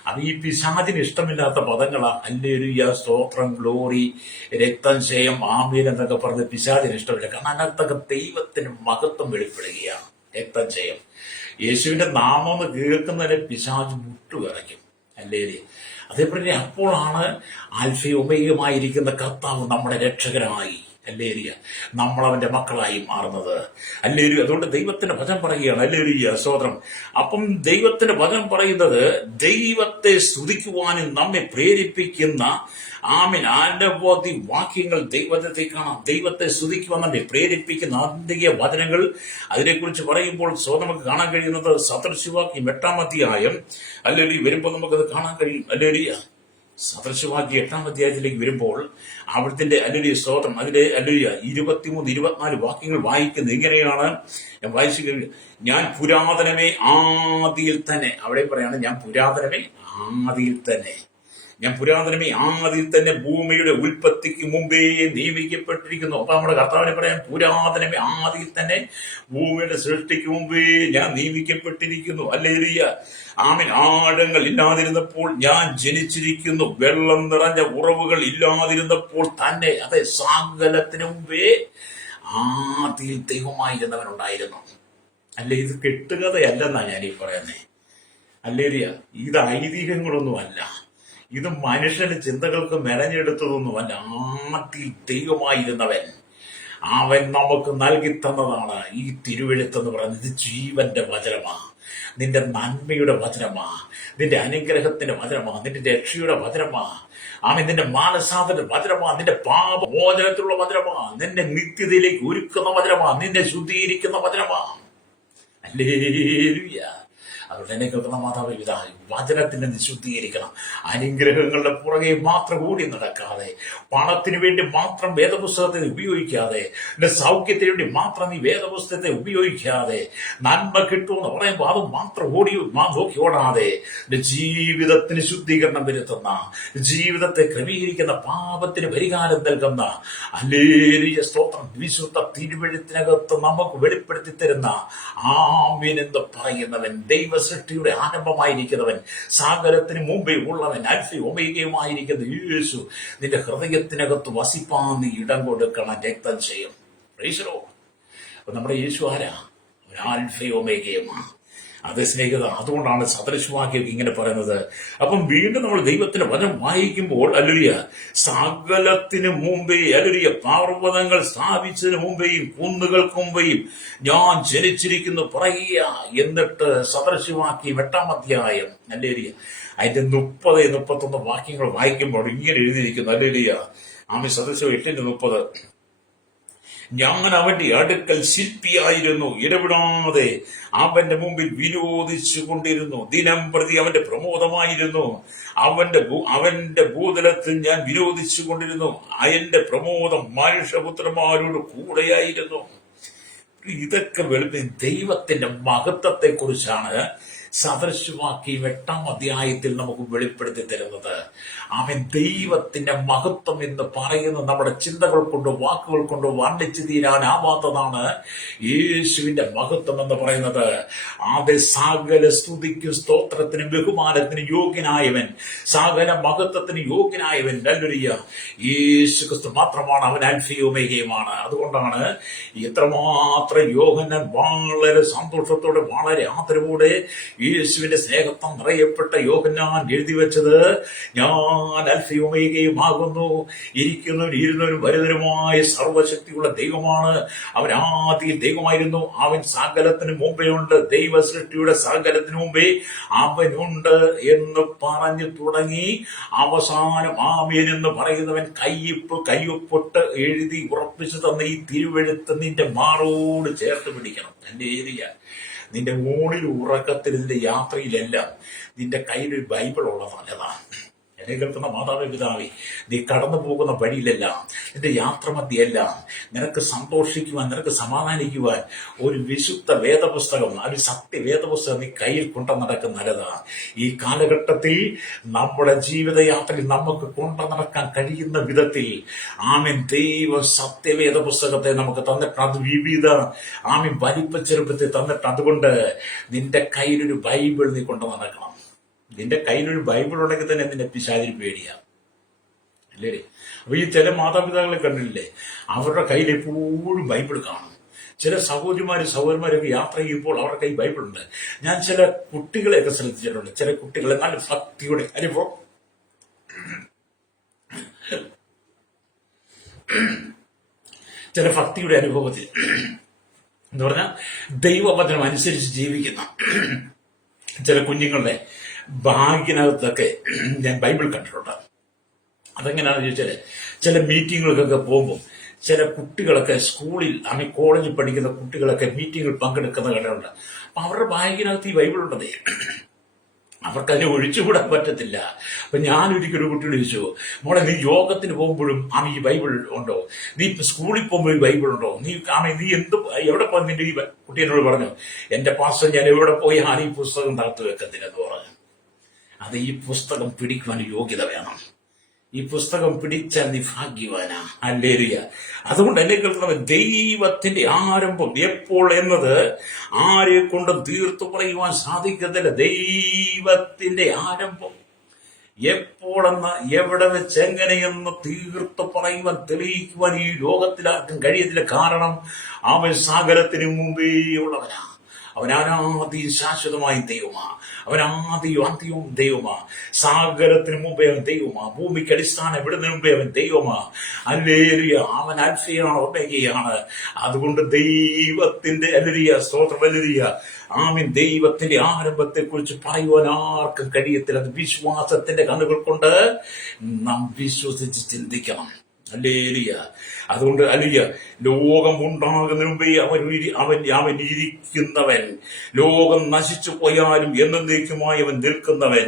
അത് ഈ പിശാചിന് ഇഷ്ടമില്ലാത്ത പദങ്ങളാ. ഹല്ലേലൂയ, സ്തോത്രം, ഗ്ലോറി, രക്തം, ജയം, ആമേൻ എന്നൊക്കെ പറഞ്ഞ് പിശാചിന് ഇഷ്ടമില്ല. കാരണം അതിനകത്തൊക്കെ ദൈവത്തിന് മഹത്വം വെളിപ്പെടുകയാണ്. രക്തം, ജയം, യേശുവിന്റെ നാമം എന്ന് കേൾക്കുന്നതിനെ പിശാച് മുട്ടുവിറയ്ക്കും. ഹല്ലേലൂയ. അതേപോലെ അപ്പോഴാണ് ആൽഫയും ഒമേഗയുമായിരിക്കുന്ന കർത്താവ് നമ്മുടെ രക്ഷകനായി, ഹല്ലേലൂയ, നമ്മളവന്റെ മക്കളായി മാറുന്നത്. ഹല്ലേലൂയ. അതുകൊണ്ട് ദൈവത്തിന്റെ വചനം പറയുകയാണ്. ഹല്ലേലൂയ, സ്തോത്രം. അപ്പം ദൈവത്തിന്റെ വചനം പറയുന്നത് ദൈവത്തെ സ്തുതിക്കുവാനും നമ്മെ പ്രേരിപ്പിക്കുന്ന ആമേൻ അനവധി വാക്യങ്ങൾ ദൈവത്തെ കാണാം. ദൈവത്തെ സ്തുതിക്കുവാൻ നമ്മെ പ്രേരിപ്പിക്കുന്ന ആത്മീയ വചനങ്ങൾ അതിനെക്കുറിച്ച് പറയുമ്പോൾ നമുക്ക് കാണാൻ കഴിയുന്നത് സദൃശവാക്യം 8-ാം അധ്യായം, ഹല്ലേലൂയ, വരുമ്പോൾ നമുക്കത് കാണാൻ കഴിയും. ഹല്ലേലൂയ. സദൃശവാക്യം 8-ാം അധ്യായത്തിലേക്ക് വരുമ്പോൾ അവിടുത്തെ, ഹല്ലേലൂയ, സ്തോത്രം, അതിലെ, ഹല്ലേലൂയ, 23-24 വാക്യങ്ങൾ വായിക്കുന്നത് ഇങ്ങനെയാണ്. ഞാൻ വായിച്ചു. ഞാൻ പുരാതനമേ ആദിയിൽ തന്നെ, അവിടെ പറയാണ്, ഞാൻ പുരാതനമേ ആദിയിൽ തന്നെ, ഞാൻ പുരാതനമേ ആദിയിൽ തന്നെ ഭൂമിയുടെ ഉൽപ്പത്തിക്ക് മുമ്പേ നിയമിക്കപ്പെട്ടിരിക്കുന്നു. അപ്പൊ നമ്മുടെ കർത്താവിനെ പറയാൻ, പുരാതനമേ ആദിയിൽ തന്നെ ഭൂമിയുടെ സൃഷ്ടിക്ക് മുമ്പേ ഞാൻ നിയമിക്കപ്പെട്ടിരിക്കുന്നു. ഹല്ലേലൂയ. ആമേൻ. ആഴങ്ങൾ ഇല്ലാതിരുന്നപ്പോൾ ഞാൻ ജനിച്ചിരിക്കുന്നു, വെള്ളം നിറഞ്ഞ ഉറവുകൾ ഇല്ലാതിരുന്നപ്പോൾ തന്നെ, അതെ, സകലത്തിനു മുമ്പേ ആദിയിൽ ദൈവമായിരുന്നവനുണ്ടായിരുന്നു. അല്ലെ, ഇത് കെട്ടുകഥയല്ലെന്നാ ഞാൻ ഈ പറയുന്നേ. ഹല്ലേലൂയ. ഇത് ഐതിഹ്യങ്ങളൊന്നുമല്ല, ഇത് മനുഷ്യന്റെ ചിന്തകൾക്ക് മെനഞ്ഞെടുത്തതൊന്നുമല്ല. ആദിയിൽ ദൈവമായിരുന്നവൻ അവൻ നമുക്ക് നൽകി തന്നതാണ് ഈ തിരുവെഴുത്തെന്ന് പറയുന്നത്. ഇത് ജീവന്റെ വചനമാണ്, നിന്റെ നന്മയുടെ വചനമാ, നിന്റെ അനുഗ്രഹത്തിന്റെ വചനമാ, നിന്റെ രക്ഷയുടെ വചനമാ, ആമേൻ, നിന്റെ മാനസാന്തര വചനമാ, നിന്റെ പാപമോചനത്തിലുള്ള വചനമാ, നിന്റെ നിത്യതയിലേക്ക് ഒരുക്കുന്ന വചനമാ, നിന്നെ ശുദ്ധീകരിക്കുന്ന വചനമാ. ഹല്ലേലൂയ. അതുകൊണ്ട് എന്നെ കേൾക്കുന്ന മാതാവ് പിതാവ് വചനത്തിനെ ശുദ്ധീകരിക്കണം. അനുഗ്രഹങ്ങളുടെ പുറകെ മാത്രം ഓടി നടക്കാതെ, പണത്തിന് വേണ്ടി മാത്രം വേദപുസ്തകത്തെ ഉപയോഗിക്കാതെ, എന്റെ സൗഖ്യത്തിന് വേണ്ടി മാത്രം നീ വേദപുസ്തകത്തെ ഉപയോഗിക്കാതെ, നന്മ കിട്ടുമെന്ന് പറയുമ്പോൾ അത് മാത്രം നോക്കി ഓടാതെ, എന്റെ ജീവിതത്തിന് ശുദ്ധീകരണം വരുത്തുന്ന, ജീവിതത്തെ ക്രമീകരിക്കുന്ന, പാപത്തിന് പരിഹാരം നൽകുന്ന, ഹല്ലേലൂയ സ്തോത്രം, വിശുദ്ധ തിരുവെഴുത്തിനകത്ത് നമുക്ക് വെളിപ്പെടുത്തി തരുന്ന ആമേൻ എന്ന് പറയുന്നവൻ, ദൈവസൃഷ്ടിയുടെ ആരംഭമായിരിക്കുന്നവൻ, സാഗരത്തിന് മുമ്പേ ഉള്ളവൻ, അൽഫയും ഒമേഗയുമായിരിക്കുന്ന യേശു നിന്റെ ഹൃദയത്തിനകത്ത് വസിപ്പാൻ നീ ഇടം കൊടുക്കണം. രക്തം ചെയ്യും. Praise the Lord. അപ്പൊ നമ്മുടെ യേശു ആരാ? ആൽഫയും ഒമേഗയുമാണ്. അത് സ്നേഹിത, അതുകൊണ്ടാണ് സദൃശവാക്യം ഇങ്ങനെ പറയുന്നത്. അപ്പം വീണ്ടും നമ്മൾ ദൈവത്തിന്റെ വചനം വായിക്കുമ്പോൾ ഹല്ലേലൂയ, സകലത്തിന് മുമ്പേ ഹല്ലേലൂയ, പർവ്വതങ്ങൾ സ്ഥാപിച്ചതിന് മുമ്പേയും കുന്നുകൾക്ക് മുമ്പേയും ഞാൻ ജനിച്ചിരിക്കുന്നു പറയുക. എന്നിട്ട് സദൃശവാക്യം 8-ാം അധ്യായം ഹല്ലേലൂയ അതിന്റെ 30-31 വാക്യങ്ങൾ വായിക്കുമ്പോൾ ഇങ്ങനെ എഴുതിയിരിക്കുന്നു. ഹല്ലേലൂയ, ആമേൻ. സദൃശം 8:30, ഞാൻ അവന്റെ അടുക്കൽ ശില്പിയായിരുന്നു, ഇടപെടാതെ അവന്റെ മുമ്പിൽ വിനോദിച്ചു കൊണ്ടിരുന്നു. ദിനം പ്രതി അവന്റെ പ്രമോദമായിരുന്നു. അവന്റെ ഭൂതലത്തിൽ ഞാൻ വിനോദിച്ചു കൊണ്ടിരുന്നു. എന്റെ പ്രമോദം മനുഷ്യപുത്രന്മാരോട് കൂടെയായിരുന്നു. ഇതൊക്കെ ദൈവത്തിന്റെ മഹത്വത്തെ കുറിച്ചാണ് സദൃശവാക്യം 8-ാം അധ്യായത്തിൽ നമുക്ക് വെളിപ്പെടുത്തി തരുന്നത്. അവൻ ദൈവത്തിന്റെ മഹത്വം എന്ന് പറയുന്നത് നമ്മുടെ ചിന്തകൾ കൊണ്ട്, വാക്കുകൾ കൊണ്ട് വർണ്ണിച്ചു തീരാനാവാത്തതാണ് യേശുവിന്റെ മഹത്വം എന്ന് പറയുന്നത്. അത് സകല സ്തുതിക്കും സ്തോത്രത്തിനും ബഹുമാനത്തിനും യോഗ്യനായവൻ, സകല മഹത്വത്തിന് യോഗ്യനായവൻ ഹല്ലേലൂയ യേശു ക്രിസ്തു മാത്രമാണ്. അവൻ അൽഫയും ഒമേഗയുമാണ്. അതുകൊണ്ടാണ് എത്രമാത്രം യോഹന്നാൻ വളരെ സന്തോഷത്തോടെ, വളരെ ആദരവോടെ യേശുവിന്റെ സ്നേഹത്വം നിറയപ്പെട്ട യോഹന്നാൻ എഴുതി വെച്ചത്, ഞാൻ അൽഫയും ഒമേഗയും ആകുന്നു, ഇരിക്കുന്നവരും ഇരുന്നവരും വരുന്നവരുമായ സർവശക്തിയുള്ള ദൈവമാണ്. അവൻ ആദിയിൽ ദൈവമായിരുന്നു. അവൻ സകലത്തിന് മുമ്പേ ഉണ്ട്. ദൈവ സൃഷ്ടിയുടെ സകലത്തിന് മുമ്പേ അവനുണ്ട് എന്ന് പറഞ്ഞു തുടങ്ങി അവസാനം ആമേൻ എന്ന് പറയുന്നവൻ കയ്യൊപ്പിട്ട് എഴുതി ഉറപ്പിച്ചു തന്ന ഈ തിരുവെഴുത്ത് നിന്റെ മാറോട് ചേർത്ത് പിടിക്കണം. എന്റെ ഏരിയ നിന്റെ ഊണിൽ, ഉറക്കത്തിൽ, നിന്റെ യാത്രയിലെല്ലാം നിന്റെ കയ്യിലൊരു ബൈബിൾ ഉള്ളത് നല്ലതാണ്. എന്നെ കേൾക്കുന്ന മാതാവേ പിതാവേ, നീ കടന്നു പോകുന്ന വഴിയിലെല്ലാം, നിന്റെ യാത്രമധ്യെല്ലാം നിനക്ക് സന്തോഷിക്കുവാൻ, നിനക്ക് സമാധാനിക്കുവാൻ ഒരു വിശുദ്ധ വേദപുസ്തകം, ഒരു സത്യവേദപുസ്തകം നീ കയ്യിൽ കൊണ്ടു നടക്കുന്ന നല്ലതാണ്. ഈ കാലഘട്ടത്തിൽ നമ്മുടെ ജീവിതയാത്രയിൽ നമുക്ക് കൊണ്ടു നടക്കാൻ കഴിയുന്ന വിധത്തിൽ ആമീൻ ദൈവ സത്യവേദ പുസ്തകത്തെ നമുക്ക് തന്നിട്ട്, അത് വിവിധ ആമീൻ വലിപ്പച്ചെറുപ്പത്തെ തന്നിട്ട്, അതുകൊണ്ട് നിന്റെ കയ്യിലൊരു ബൈബിൾ നീ കൊണ്ടു നടക്കണം. നിന്റെ കയ്യിലൊരു ബൈബിൾ ഉണ്ടെങ്കിൽ തന്നെ നിന്റെ പിശാചിന് പേടിയാ, അല്ലേ? അപ്പൊ ഈ ചില മാതാപിതാക്കളെ കണ്ടില്ലേ, അവരുടെ കയ്യിൽ എപ്പോഴും ബൈബിൾ കാണും. ചില സഹോദരന്മാരൊക്കെ യാത്ര ചെയ്യുമ്പോൾ അവരുടെ കയ്യിൽ ബൈബിൾ ഉണ്ട്. ഞാൻ ചില കുട്ടികളെയൊക്കെ ശ്രദ്ധിച്ചിട്ടുണ്ട്. ചില കുട്ടികളെ നല്ല ഭക്തിയുടെ അനുഭവം, ചില ഭക്തിയുടെ അനുഭവത്തിൽ എന്ന് പറഞ്ഞാൽ ദൈവവചനം അനുസരിച്ച് ജീവിക്കുന്ന ചില കുഞ്ഞുങ്ങളുടെ ബാഗിനകത്തൊക്കെ ഞാൻ ബൈബിൾ കണ്ടിട്ടുണ്ട്. അതെങ്ങനെയാണെന്ന് ചോദിച്ചാല്, ചില മീറ്റിങ്ങുകൾക്കൊക്കെ പോകുമ്പോൾ ചില കുട്ടികളൊക്കെ സ്കൂളിൽ, കോളേജിൽ പഠിക്കുന്ന കുട്ടികളൊക്കെ മീറ്റിങ്ങിൽ പങ്കെടുക്കുന്ന കണ്ടിട്ടുണ്ട്. അപ്പൊ അവരുടെ ബാഗിനകത്ത് ഈ ബൈബിൾ ഉണ്ടതേ, അവർക്കതിനെ ഒഴിച്ചുകൂടാൻ പറ്റത്തില്ല. അപ്പൊ ഞാനൊരിക്കലും കുട്ടിയോട് ചോദിച്ചു, മോളെ നീ യോഗത്തിന് പോകുമ്പോഴും ഈ ബൈബിൾ ഉണ്ടോ? നീ സ്കൂളിൽ പോകുമ്പോൾ ഈ ബൈബിൾ ഉണ്ടോ? നീ എവിടെ പോയി? നിന്റെ ഈ കുട്ടി എന്നോട് പറഞ്ഞു, എന്റെ പാസ്റ്റർ ഞാൻ എവിടെ പോയി ഈ പുസ്തകം തകർത്ത് വെക്കത്തില്ലെന്ന് പറഞ്ഞു. അത് ഈ പുസ്തകം പിടിക്കുവാൻ യോഗ്യത വേണം. ഈ പുസ്തകം പിടിച്ചാൽ നീ ഭാഗ്യവാനാ. ഹല്ലേലൂയ. അതുകൊണ്ട് എന്നെ കേൾക്കുന്നത്, ദൈവത്തിന്റെ ആരംഭം എപ്പോൾ എന്നത് ആരെ കൊണ്ട് തീർത്തു പറയുവാൻ സാധിക്കത്തില്ല. ദൈവത്തിന്റെ ആരംഭം എപ്പോഴെന്ന്, എവിടെ വെച്ച്, എങ്ങനെയെന്ന് തീർത്തു പറയുവാൻ, തെളിയിക്കുവാൻ ഈ ലോകത്തിലാർക്കും കഴിയത്തില്ല. കാരണം അവൻ സകലത്തിന് മുമ്പേ ഉള്ളവനാ. അവൻ അനാദി ശാശ്വതമായ ദൈവമാ. അവൻ ആദിയും അന്ത്യവും ദൈവമാ. സാഗരത്തിന് മുമ്പേ അവൻ ദൈവമാ. ഭൂമിക്ക് അടിസ്ഥാനം ഇവിടുന്നതിന് മുമ്പേ അവൻ ദൈവമാ. ഹല്ലേലൂയ. അവൻ അൽഫയാണ്, ഒമേഗയാണ്. അതുകൊണ്ട് ദൈവത്തിന്റെ ഹല്ലേലൂയ, സ്തോത്രം, ഹല്ലേലൂയ, ആമീൻ. ദൈവത്തിന്റെ ആരംഭത്തെ കുറിച്ച് പറയുവാൻ ആർക്കും കഴിയത്തില്ല. അത് വിശ്വാസത്തിന്റെ കണ്ണുകൾ കൊണ്ട് നാം വിശ്വസിച്ച് ചിന്തിക്കണം. ഹല്ലേലൂയ. അതുകൊണ്ട് ഹല്ലേലൂയ, ലോകം ഉണ്ടാകുന്നതിന് മുമ്പേ അവൻ ഇരിക്കുന്നവൻ, ലോകം നശിച്ചു പോയാലും എന്നേക്കുമായി അവൻ നിൽക്കുന്നവൻ,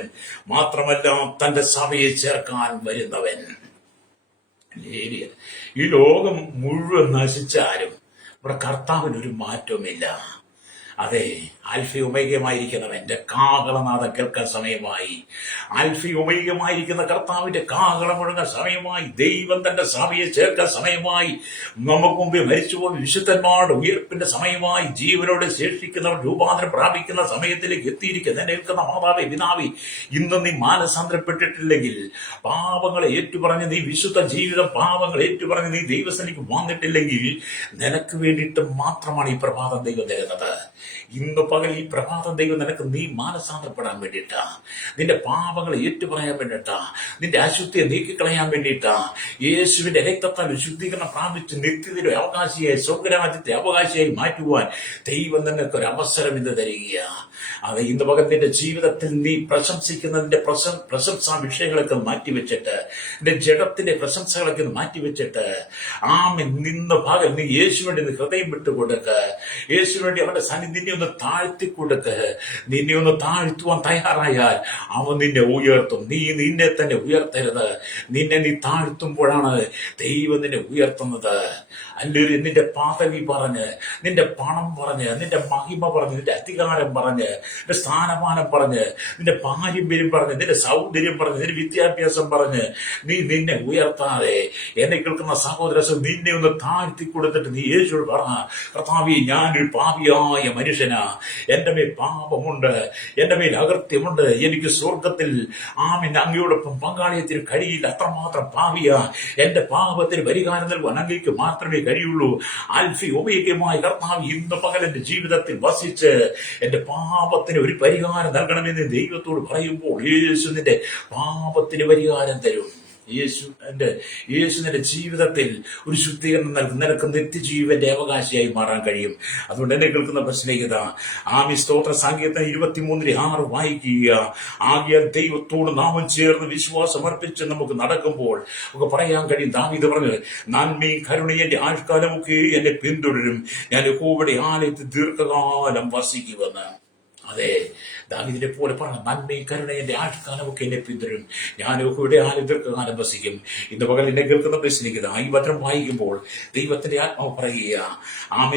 മാത്രമല്ല തന്റെ സഭയെ ചേർക്കാൻ വരുന്നവൻ. ഹല്ലേലൂയ. ഈ ലോകം മുഴുവൻ നശിച്ചാലും ഇവിടെ കർത്താവിനൊരു മാറ്റവുമില്ല. അതെ, ആൽഫയുമേകമായിരിക്കുന്നവന്റെ കാഹളനാദം കേൾക്കാൻ സമയമായി. ആൽഫയുമേകമായിരിക്കുന്ന കർത്താവിന്റെ കാഹളം മുഴങ്ങാൻ സമയമായി. ദൈവം തന്റെ സഭയെ ചേർക്കാൻ സമയമായി. നമുക്ക് മുമ്പേ മരിച്ചുപോയ വിശുദ്ധന്മാരുടെ ഉയർപ്പിന്റെ സമയമായി. ജീവനോട് ശേഷിക്കുന്നവർ രൂപാന്തരം പ്രാപിക്കുന്ന സമയത്തിലേക്ക് എത്തിയിരിക്കുന്ന നിൽക്കുന്ന മാതാവേ, പിതാവേ, ഇന്ന് നീ മാനസാന്തരപ്പെട്ടിട്ടില്ലെങ്കിൽ, പാപങ്ങളെ ഏറ്റുപറഞ്ഞ് നീ വിശുദ്ധ ജീവിതം, പാപങ്ങൾ ഏറ്റുപറഞ്ഞ് നീ ദൈവസന്നിധിക്ക് വന്നിട്ടില്ലെങ്കിൽ, നിനക്ക് വേണ്ടിയിട്ട് മാത്രമാണ് ഈ പ്രഭാതം ദൈവം തരുന്നത്. ഇന്ന് പകൽ ഈ പ്രഭാതം ദൈവം നീ മാനസാന്തരപ്പെടാൻ വേണ്ടിയിട്ടാ, നിന്റെ പാപങ്ങളെ ഏറ്റുപറയാൻ വേണ്ടിയിട്ടാ, നിന്റെ അശുദ്ധിയെ നീക്കിക്കളയാൻ വേണ്ടിയിട്ടാ, യേശുവിന്റെ രക്തത്താൽ ശുദ്ധീകരണം പ്രാപിച്ച് നിത്യതയുടെ അവകാശിയായി, സ്വർഗരാജ്യത്തെ അവകാശിയായി മാറ്റുവാൻ ദൈവം നിനക്ക് ഒരു അവസരം ഇന്ന് തരിക. അത് ഇന്ന് പകൽ നിന്റെ ജീവിതത്തിൽ നീ പ്രശംസിക്കുന്നതിന്റെ പ്രശംസാ വിഷയങ്ങളൊക്കെ മാറ്റിവെച്ചിട്ട്, നിന്റെ ജഡത്തിന്റെ പ്രശംസകളൊക്കെ മാറ്റിവെച്ചിട്ട്, നിന്ന് പകൽ നീ യേശുവിന്റെ ഹൃദയം വിട്ടുകൊടുക്ക്. യേശുവിന്റെ അവന്റെ നിന്നെ ഒന്ന് താഴ്ത്തിക്കൊടുക്ക്. നിന്നെ ഒന്ന് താഴ്ത്തുവാൻ തയ്യാറായാൽ അവൻ നിന്നെ ഉയർത്തും. നീ നിന്നെ തന്നെ ഉയർത്തരുത്. നിന്നെ നീ താഴ്ത്തുമ്പോഴാണ് ദൈവം നിന്നെ ഉയർത്തുന്നത്. അല്ലെങ്കിൽ നിന്റെ പദവി പറഞ്ഞ്, നിന്റെ പണം പറഞ്ഞ്, നിന്റെ മഹിമ പറഞ്ഞ്, നിന്റെ അധികാരം പറഞ്ഞ്, നിന്റെ സ്ഥാനമാനം പറഞ്ഞ്, നിന്റെ പാരമ്പര്യം പറഞ്ഞ്, നിന്റെ സൗന്ദര്യം പറഞ്ഞ്, നിന്റെ വിദ്യാഭ്യാസം പറഞ്ഞ് നീ നിന്നെ ഉയർത്താതെ, എന്നെ കേൾക്കുന്ന സഹോദര, നിന്നെ ഒന്ന് താഴ്ത്തി കൊടുത്തിട്ട് നീ യേശുവോട് പറ, കർത്താവേ, ഞാനൊരു പാപിയായ മനുഷ്യനാ, എന്റെ മേൽ പാപമുണ്ട്, എന്റെ മേൽ അകൃത്യമുണ്ട്, എനിക്ക് സ്വർഗത്തിൽ അങ്ങയോടൊപ്പം പങ്കാളിയത്തിന് കഴിയില്ല, അത്രമാത്രം പാപിയാ, എന്റെ പാപത്തിന് പരിഹാരം നൽകുവാൻ അങ്ങേക്ക് മാത്രമേ കഴിയുള്ളൂ. ആൽഫി ഒമേഗയുമായ കർത്താവ് ഇന്ന് പകൽ എന്റെ ജീവിതത്തിൽ വസിച്ച് എന്റെ പാപത്തിന് ഒരു പരിഹാരം നൽകണമെന്ന് ദൈവത്തോട് പറയുമ്പോൾ യേശു നിന്റെ പാപത്തിന് പരിഹാരം തരും. യേശു നിന്റെ ജീവിതത്തിൽ ഒരു ശുദ്ധീകരണം നൽകും. നിനക്ക് നിത്യജീവന്റെ അവകാശിയായി മാറാൻ കഴിയും. അതുകൊണ്ട് എന്നെ കേൾക്കുന്ന പ്രശ്നീയത സ്തോത്ര സങ്കീർത്തനം 23:6 വായിക്കുക. ആകിയാൽ ദൈവത്തോട് നാമം ചേർന്ന് വിശ്വാസം അർപ്പിച്ച് നമുക്ക് നടക്കുമ്പോൾ നമുക്ക് പറയാൻ കഴിയും. ദാവീദ് പറഞ്ഞു, നന്മയും കരുണയും എന്റെ ആഴ്കാലമൊക്കെ എന്നെ പിന്തുടരും, ഞാൻ യഹോവയുടെ ആലയത്തിൽ ദീർഘകാലം വസിക്കുമെന്ന്. അതെ, ദാവീദിനെ പോലെ പറഞ്ഞു, നന്മയും കരുണയും എന്റെ ആഴ്കാലമൊക്കെ എന്നെ പിന്തുടരും, ഞാൻ യഹോവയുടെ ആലയത്തിൽ ദീർഘകാലം വസിക്കും. ഇന്ന് പകൽ എന്നെ കേൾക്കുന്ന പ്രശ്നിക്കുക. ഈ വചനം വായിക്കുമ്പോൾ ദൈവത്തിന്റെ ആത്മാവ് പറയുക,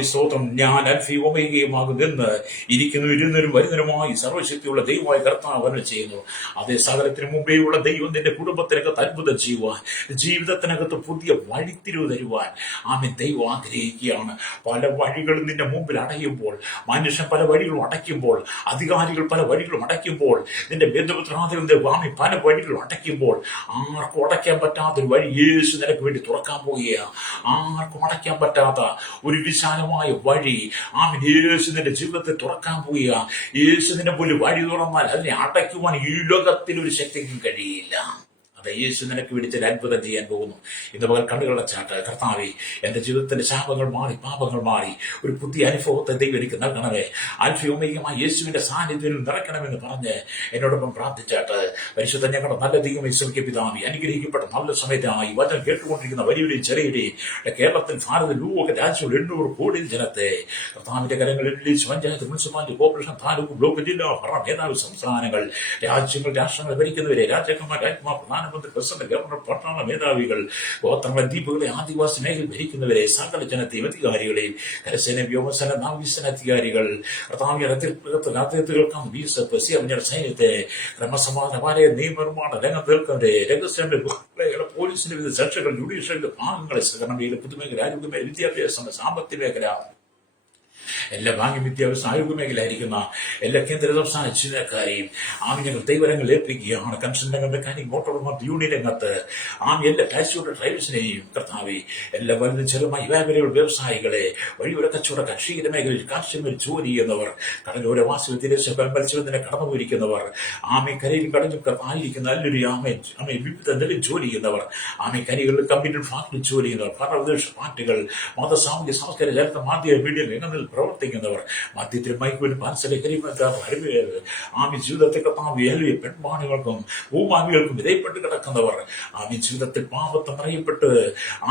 സ്തോത്രം, ഞാൻ അൽഫയും ഒമേഗയുമാകും എന്ന് ഇരിക്കുന്നു, ഇരുന്നരും വരുന്നതുമായി സർവശക്തിയുള്ള ദൈവമായ കർത്താവ് വരണം ചെയ്യുന്നു. അതേ, സകലത്തിന് മുമ്പേയുള്ള ദൈവം നിന്റെ കുടുംബത്തിനകത്ത് അത്ഭുതം ചെയ്യുവാൻ, ജീവിതത്തിനകത്ത് പുതിയ വഴിത്തിരിവ് തരുവാൻ ദൈവം ആഗ്രഹിക്കുകയാണ്. പല വഴികളും നിന്റെ മുമ്പിൽ അടയുമ്പോൾ, മനുഷ്യൻ പല വഴികളും അടയ്ക്കുമ്പോൾ, അധികാരികൾ പല വഴികളും അടയ്ക്കുമ്പോൾ, നിന്റെ ബന്ധുപുത്രാദികളുടെ പല വഴികളും അടയ്ക്കുമ്പോൾ, ആർക്കും അടയ്ക്കാൻ പറ്റാത്തൊരു വഴി യേശു നിനക്ക് വേണ്ടി തുറക്കാൻ പോവുകയാണ്. ആർക്കും അടയ്ക്കാൻ പറ്റാത്ത ഒരു വിശാലമായ വഴി യേശു നിന്റെ ജീവിതത്തെ തുറക്കാൻ പോവുകയാണ്. യേശു നിന്നെ പോലെ വഴി തുറന്നാൽ അതിനെ അടയ്ക്കുവാൻ ഈ ലോകത്തിൽ ഒരു ശക്തിക്കും കഴിയില്ല. യേശു നിനക്ക് വേണ്ടി അത്ഭുതം ചെയ്യാൻ പോകുന്നു. ഇന്ന് പകൽ കണ്ണുകളുടെ ചാട്ട്, കർത്താവേ, എന്റെ ജീവിതത്തിന്റെ ശാപങ്ങൾ മാറി, പാപങ്ങൾ മാറി, ഒരു പുതിയ അനുഭവത്തെ ദൈവം എനിക്ക് നൽകണമേ. ആൽഫയോമേഗമായി യേശുവിന്റെ സാന്നിധ്യത്തിൽ നിറയ്ക്കണമെന്ന് പറഞ്ഞ് എന്നോടൊപ്പം പ്രാർത്ഥിച്ചാട്ട്, പരിശുദ്ധ ഞങ്ങളുടെ നല്ല ദൈവം ഈശോയ്ക്ക് പിതാവേ, അനുഗ്രഹിക്കപ്പെട്ട നല്ല സമയത്തായി വചനം കേട്ടുകൊണ്ടിരിക്കുന്ന വലിയുടെയും ചെറിയുടെയും കേരളത്തിൽ, ഭാരതത്തിൽ, ഒക്കെ രാജ്യങ്ങൾ 800 കോടി ജനത്തെ കർത്താവിന്റെ കരങ്ങളിൽ panchayat, municipality, corporation, taluk, block, ജില്ലാ ഭരണ മേധാവി, സംസ്ഥാനങ്ങൾ, രാജ്യങ്ങൾ, രാഷ്ട്രങ്ങൾ ഭരിക്കുന്നവരെ, രാജാക്കന്മാർ, രാജ്കുമാർ, പ്രധാനമന്ത്രി, പ്രസിഡന്റ്, ഗവർണർ, പട്ടണ മേധാവികൾ, ഗോത്രങ്ങളെ, ദ്വീപുകളെ, ആദിവാസി മേഖല ഭരിക്കുന്നവരെ, സകല ജനത്തെയും അധികാരികളെയും, കരസേന, വ്യോമസേന, നാവികസേന അധികാരികൾ, രാജ്യത്തുകൾക്കാണ് ബിഎസ്എഫ്, സൈന്യത്തെ, ക്രമസമാധാന പാലയ, നിയമനിർമ്മാണ രംഗത്ത് നിൽക്കുന്നവരെ, രഹസ്യ പോലീസിന്റെ വിവിധ സെക്ഷനുകൾ, ജുഡീഷ്യറിന്റെ ഭാഗങ്ങളെ, സഹകരണ പൊതുമേഖല, ആരോഗ്യമേഖല, വിദ്യാഭ്യാസം, സാമ്പത്തിക മേഖല, എല്ലാ ഭാഗ്യ വിദ്യാഭ്യാസം, ആരോഗ്യ മേഖലയായിരിക്കുന്ന എല്ലാ കേന്ദ്ര സംസ്ഥാന ജീവനക്കാരെയും ഞങ്ങൾ ദൈവരങ്ങൾ ഏൽപ്പിക്കുകയാണ്. കൺസ്ട്രക്ഷൻ രംഗത്തെ കാര്യം, മോട്ടോർ യൂണിയൻ രംഗത്ത് എല്ലാ ടാക്സിയുടെ ഡ്രൈവേഴ്സിനെയും കർത്താവെ, എല്ലാ വലുതും ചെറുമായ വ്യാപാരികൾ, വ്യവസായികളെ, വഴിയോര കച്ചവടക്കാർ, ക്ഷീര മേഖലയിൽ, കാർഷിക മേഖലയിൽ ജോലി ചെയ്യുന്നവർ, കടലോര വാസികൾ, തീരദേശ മത്സ്യബന്ധന കടന്നുപോയിരിക്കുന്നവർ, കരയിൽ കടഞ്ഞു ആയിരിക്കുന്ന നല്ലൊരു വിവിധ നിലയിൽ ജോലി ചെയ്യുന്നവർ, കരകളിൽ കമ്പ്യൂട്ടർ ഫാക്ടറിയിൽ ജോലി ചെയ്യുന്നവർ, ഭരണപ്രദേശ പാർട്ടികൾ, മത, സാമൂഹ്യ, സാംസ്കാരിക, ചരിത്ര, മാധ്യമ, മീഡിയ രംഗങ്ങളിൽ പ്രവർത്തിക്കുന്നവർ, മദ്യത്തിലും മയക്കുവിലും ആമി ജീവിതത്തെ കർത്താവ് പെൺമാണികൾക്കും ഭൂമാമികൾക്കും വിധേയപ്പെട്ട് കിടക്കുന്നവർ, ആമി ജീവിതത്തിൽ പാപത്തെ മറിയപ്പെട്ട്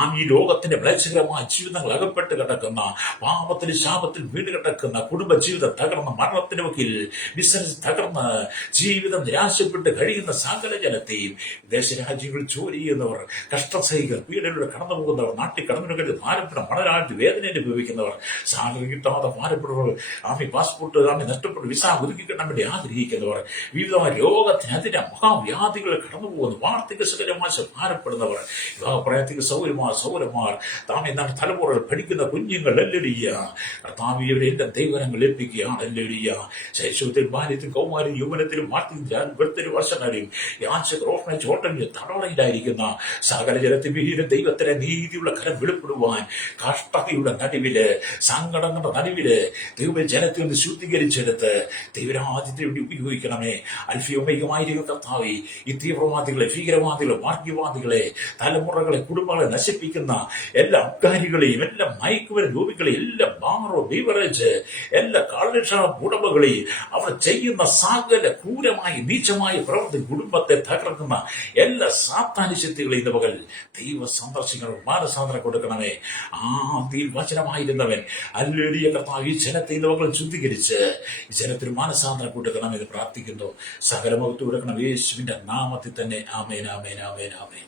ആമി ലോകത്തിന്റെ മ്ലേച്ഛകരമായ ജീവിതങ്ങൾ അകപ്പെട്ട് കിടക്കുന്ന, പാപത്തിൽ ശാപത്തിൽ വീട് കിടക്കുന്ന, കുടുംബജീവിതം തകർന്ന് മരണത്തിന് വക്കിൽ ബിസിനസ് തകർന്ന് ജീവിതം നിരാശപ്പെട്ട് കഴിയുന്ന സകല ജനത്തെയും, വിദേശ രാജ്യങ്ങളിൽ ജോലി ചെയ്യുന്നവർ, കഷ്ടസഹികൾ പീഡനയുടെ കടന്നു പോകുന്നവർ, നാട്ടിൽ കടന്നു കഴിഞ്ഞ് ഭാരപ്പെടാൻ മണരാഴ്ച വേദന അനുഭവിക്കുന്നവർ, സാലറി കിട്ടാതെ ഭാരപ്പെടുന്നവർ, ആമി പാസ്പോർട്ട് ആമി നഷ്ടപ്പെട്ട് വിസ ഒതുക്കി കിട്ടാൻ വേണ്ടി ആഗ്രഹിക്കുന്നവർ, വിവിധമായ രോഗത്തിനെതിരെ മഹാവ്യാധികൾ കടന്നു പോകുന്ന വാർത്തക സകലമായ ഭാരപ്പെടുന്നവർ, വിവാഹപ്രായത്തിക്ക് സൗരമാർ താമി എന്താണ് തലമുറകൾ പഠിക്കുന്ന കുഞ്ഞുങ്ങൾ എല്ലടിയ കർത്താവിയുടെ എന്റെ ദൈവനങ്ങൾ ഏൽപ്പിക്കുകയാണ്. എല്ലടിയ ശൈശവത്തിൽ ബാല്യത്തിൽ കൗമാരി യൗവനത്തിലും വാർത്തയും വർഷങ്ങളിലും യാചകരോഷണ ചോട്ടഞ്ഞ് തടവറയിലായിരിക്കുന്ന സകല ജനത്തിൽ വീര ദൈവത്തിലെ നീതിയുള്ള കരം വെളിപ്പെടുവാൻ കഷ്ടതയുടെ നടുവില് സങ്കടങ്ങളുടെ നടുവില് ദൈവ ജനത്തെ ഒന്ന് ശുദ്ധീകരിച്ചെടുത്ത് ദൈവരാജ്യത്തെ വേണ്ടി ഉപയോഗിക്കണമേ. അൽഫിയോമൈകമായിരിക്കും കർത്താവേ, ഈ തീവ്രവാദികളെ, ഭീകരവാദികളെ, മാർഗ്യവാദികളെ, തലമുറകളെ, കുടുംബങ്ങളെ നശിപ്പിക്കുന്ന എല്ലാ അബ്കാരികളെയും, എല്ലാ മയക്കുമരുന്ന് രൂപികളെയും, എല്ലാ ബാറോ ബീവറേജ്, എല്ലാ കള്ളുഷ ഉടമകളെയും, അവർ ചെയ്യുന്ന സകല ക്രൂരമായ നീചമായ പ്രവൃത്തി കുടുംബത്തെ തകർക്കുന്ന എല്ലാ സാത്താനിശക്തികളെയും ഇന്ന് പകൽ ദൈവ സന്ദർശിക്കണം, മാനസാന്തരം കൊടുക്കണമേ. ആദ്യം വചനമായിരുന്നവൻ അല്ലേടിയ കർത്താവ് ഈ ജനത്തെ ഇന്ന് പകൽ ശുദ്ധീകരിച്ച് ഈ ജനത്തിന് മാനസാന്തരം കൊടുക്കണമെന്ന് പ്രാർത്ഥിക്കുന്നു. സകല മുഖത്ത് കൊടുക്കണം യേശുവിന്റെ നാമത്തിൽ തന്നെ. ആമേൻ, ആമേൻ, ആമേൻ, ആമേൻ.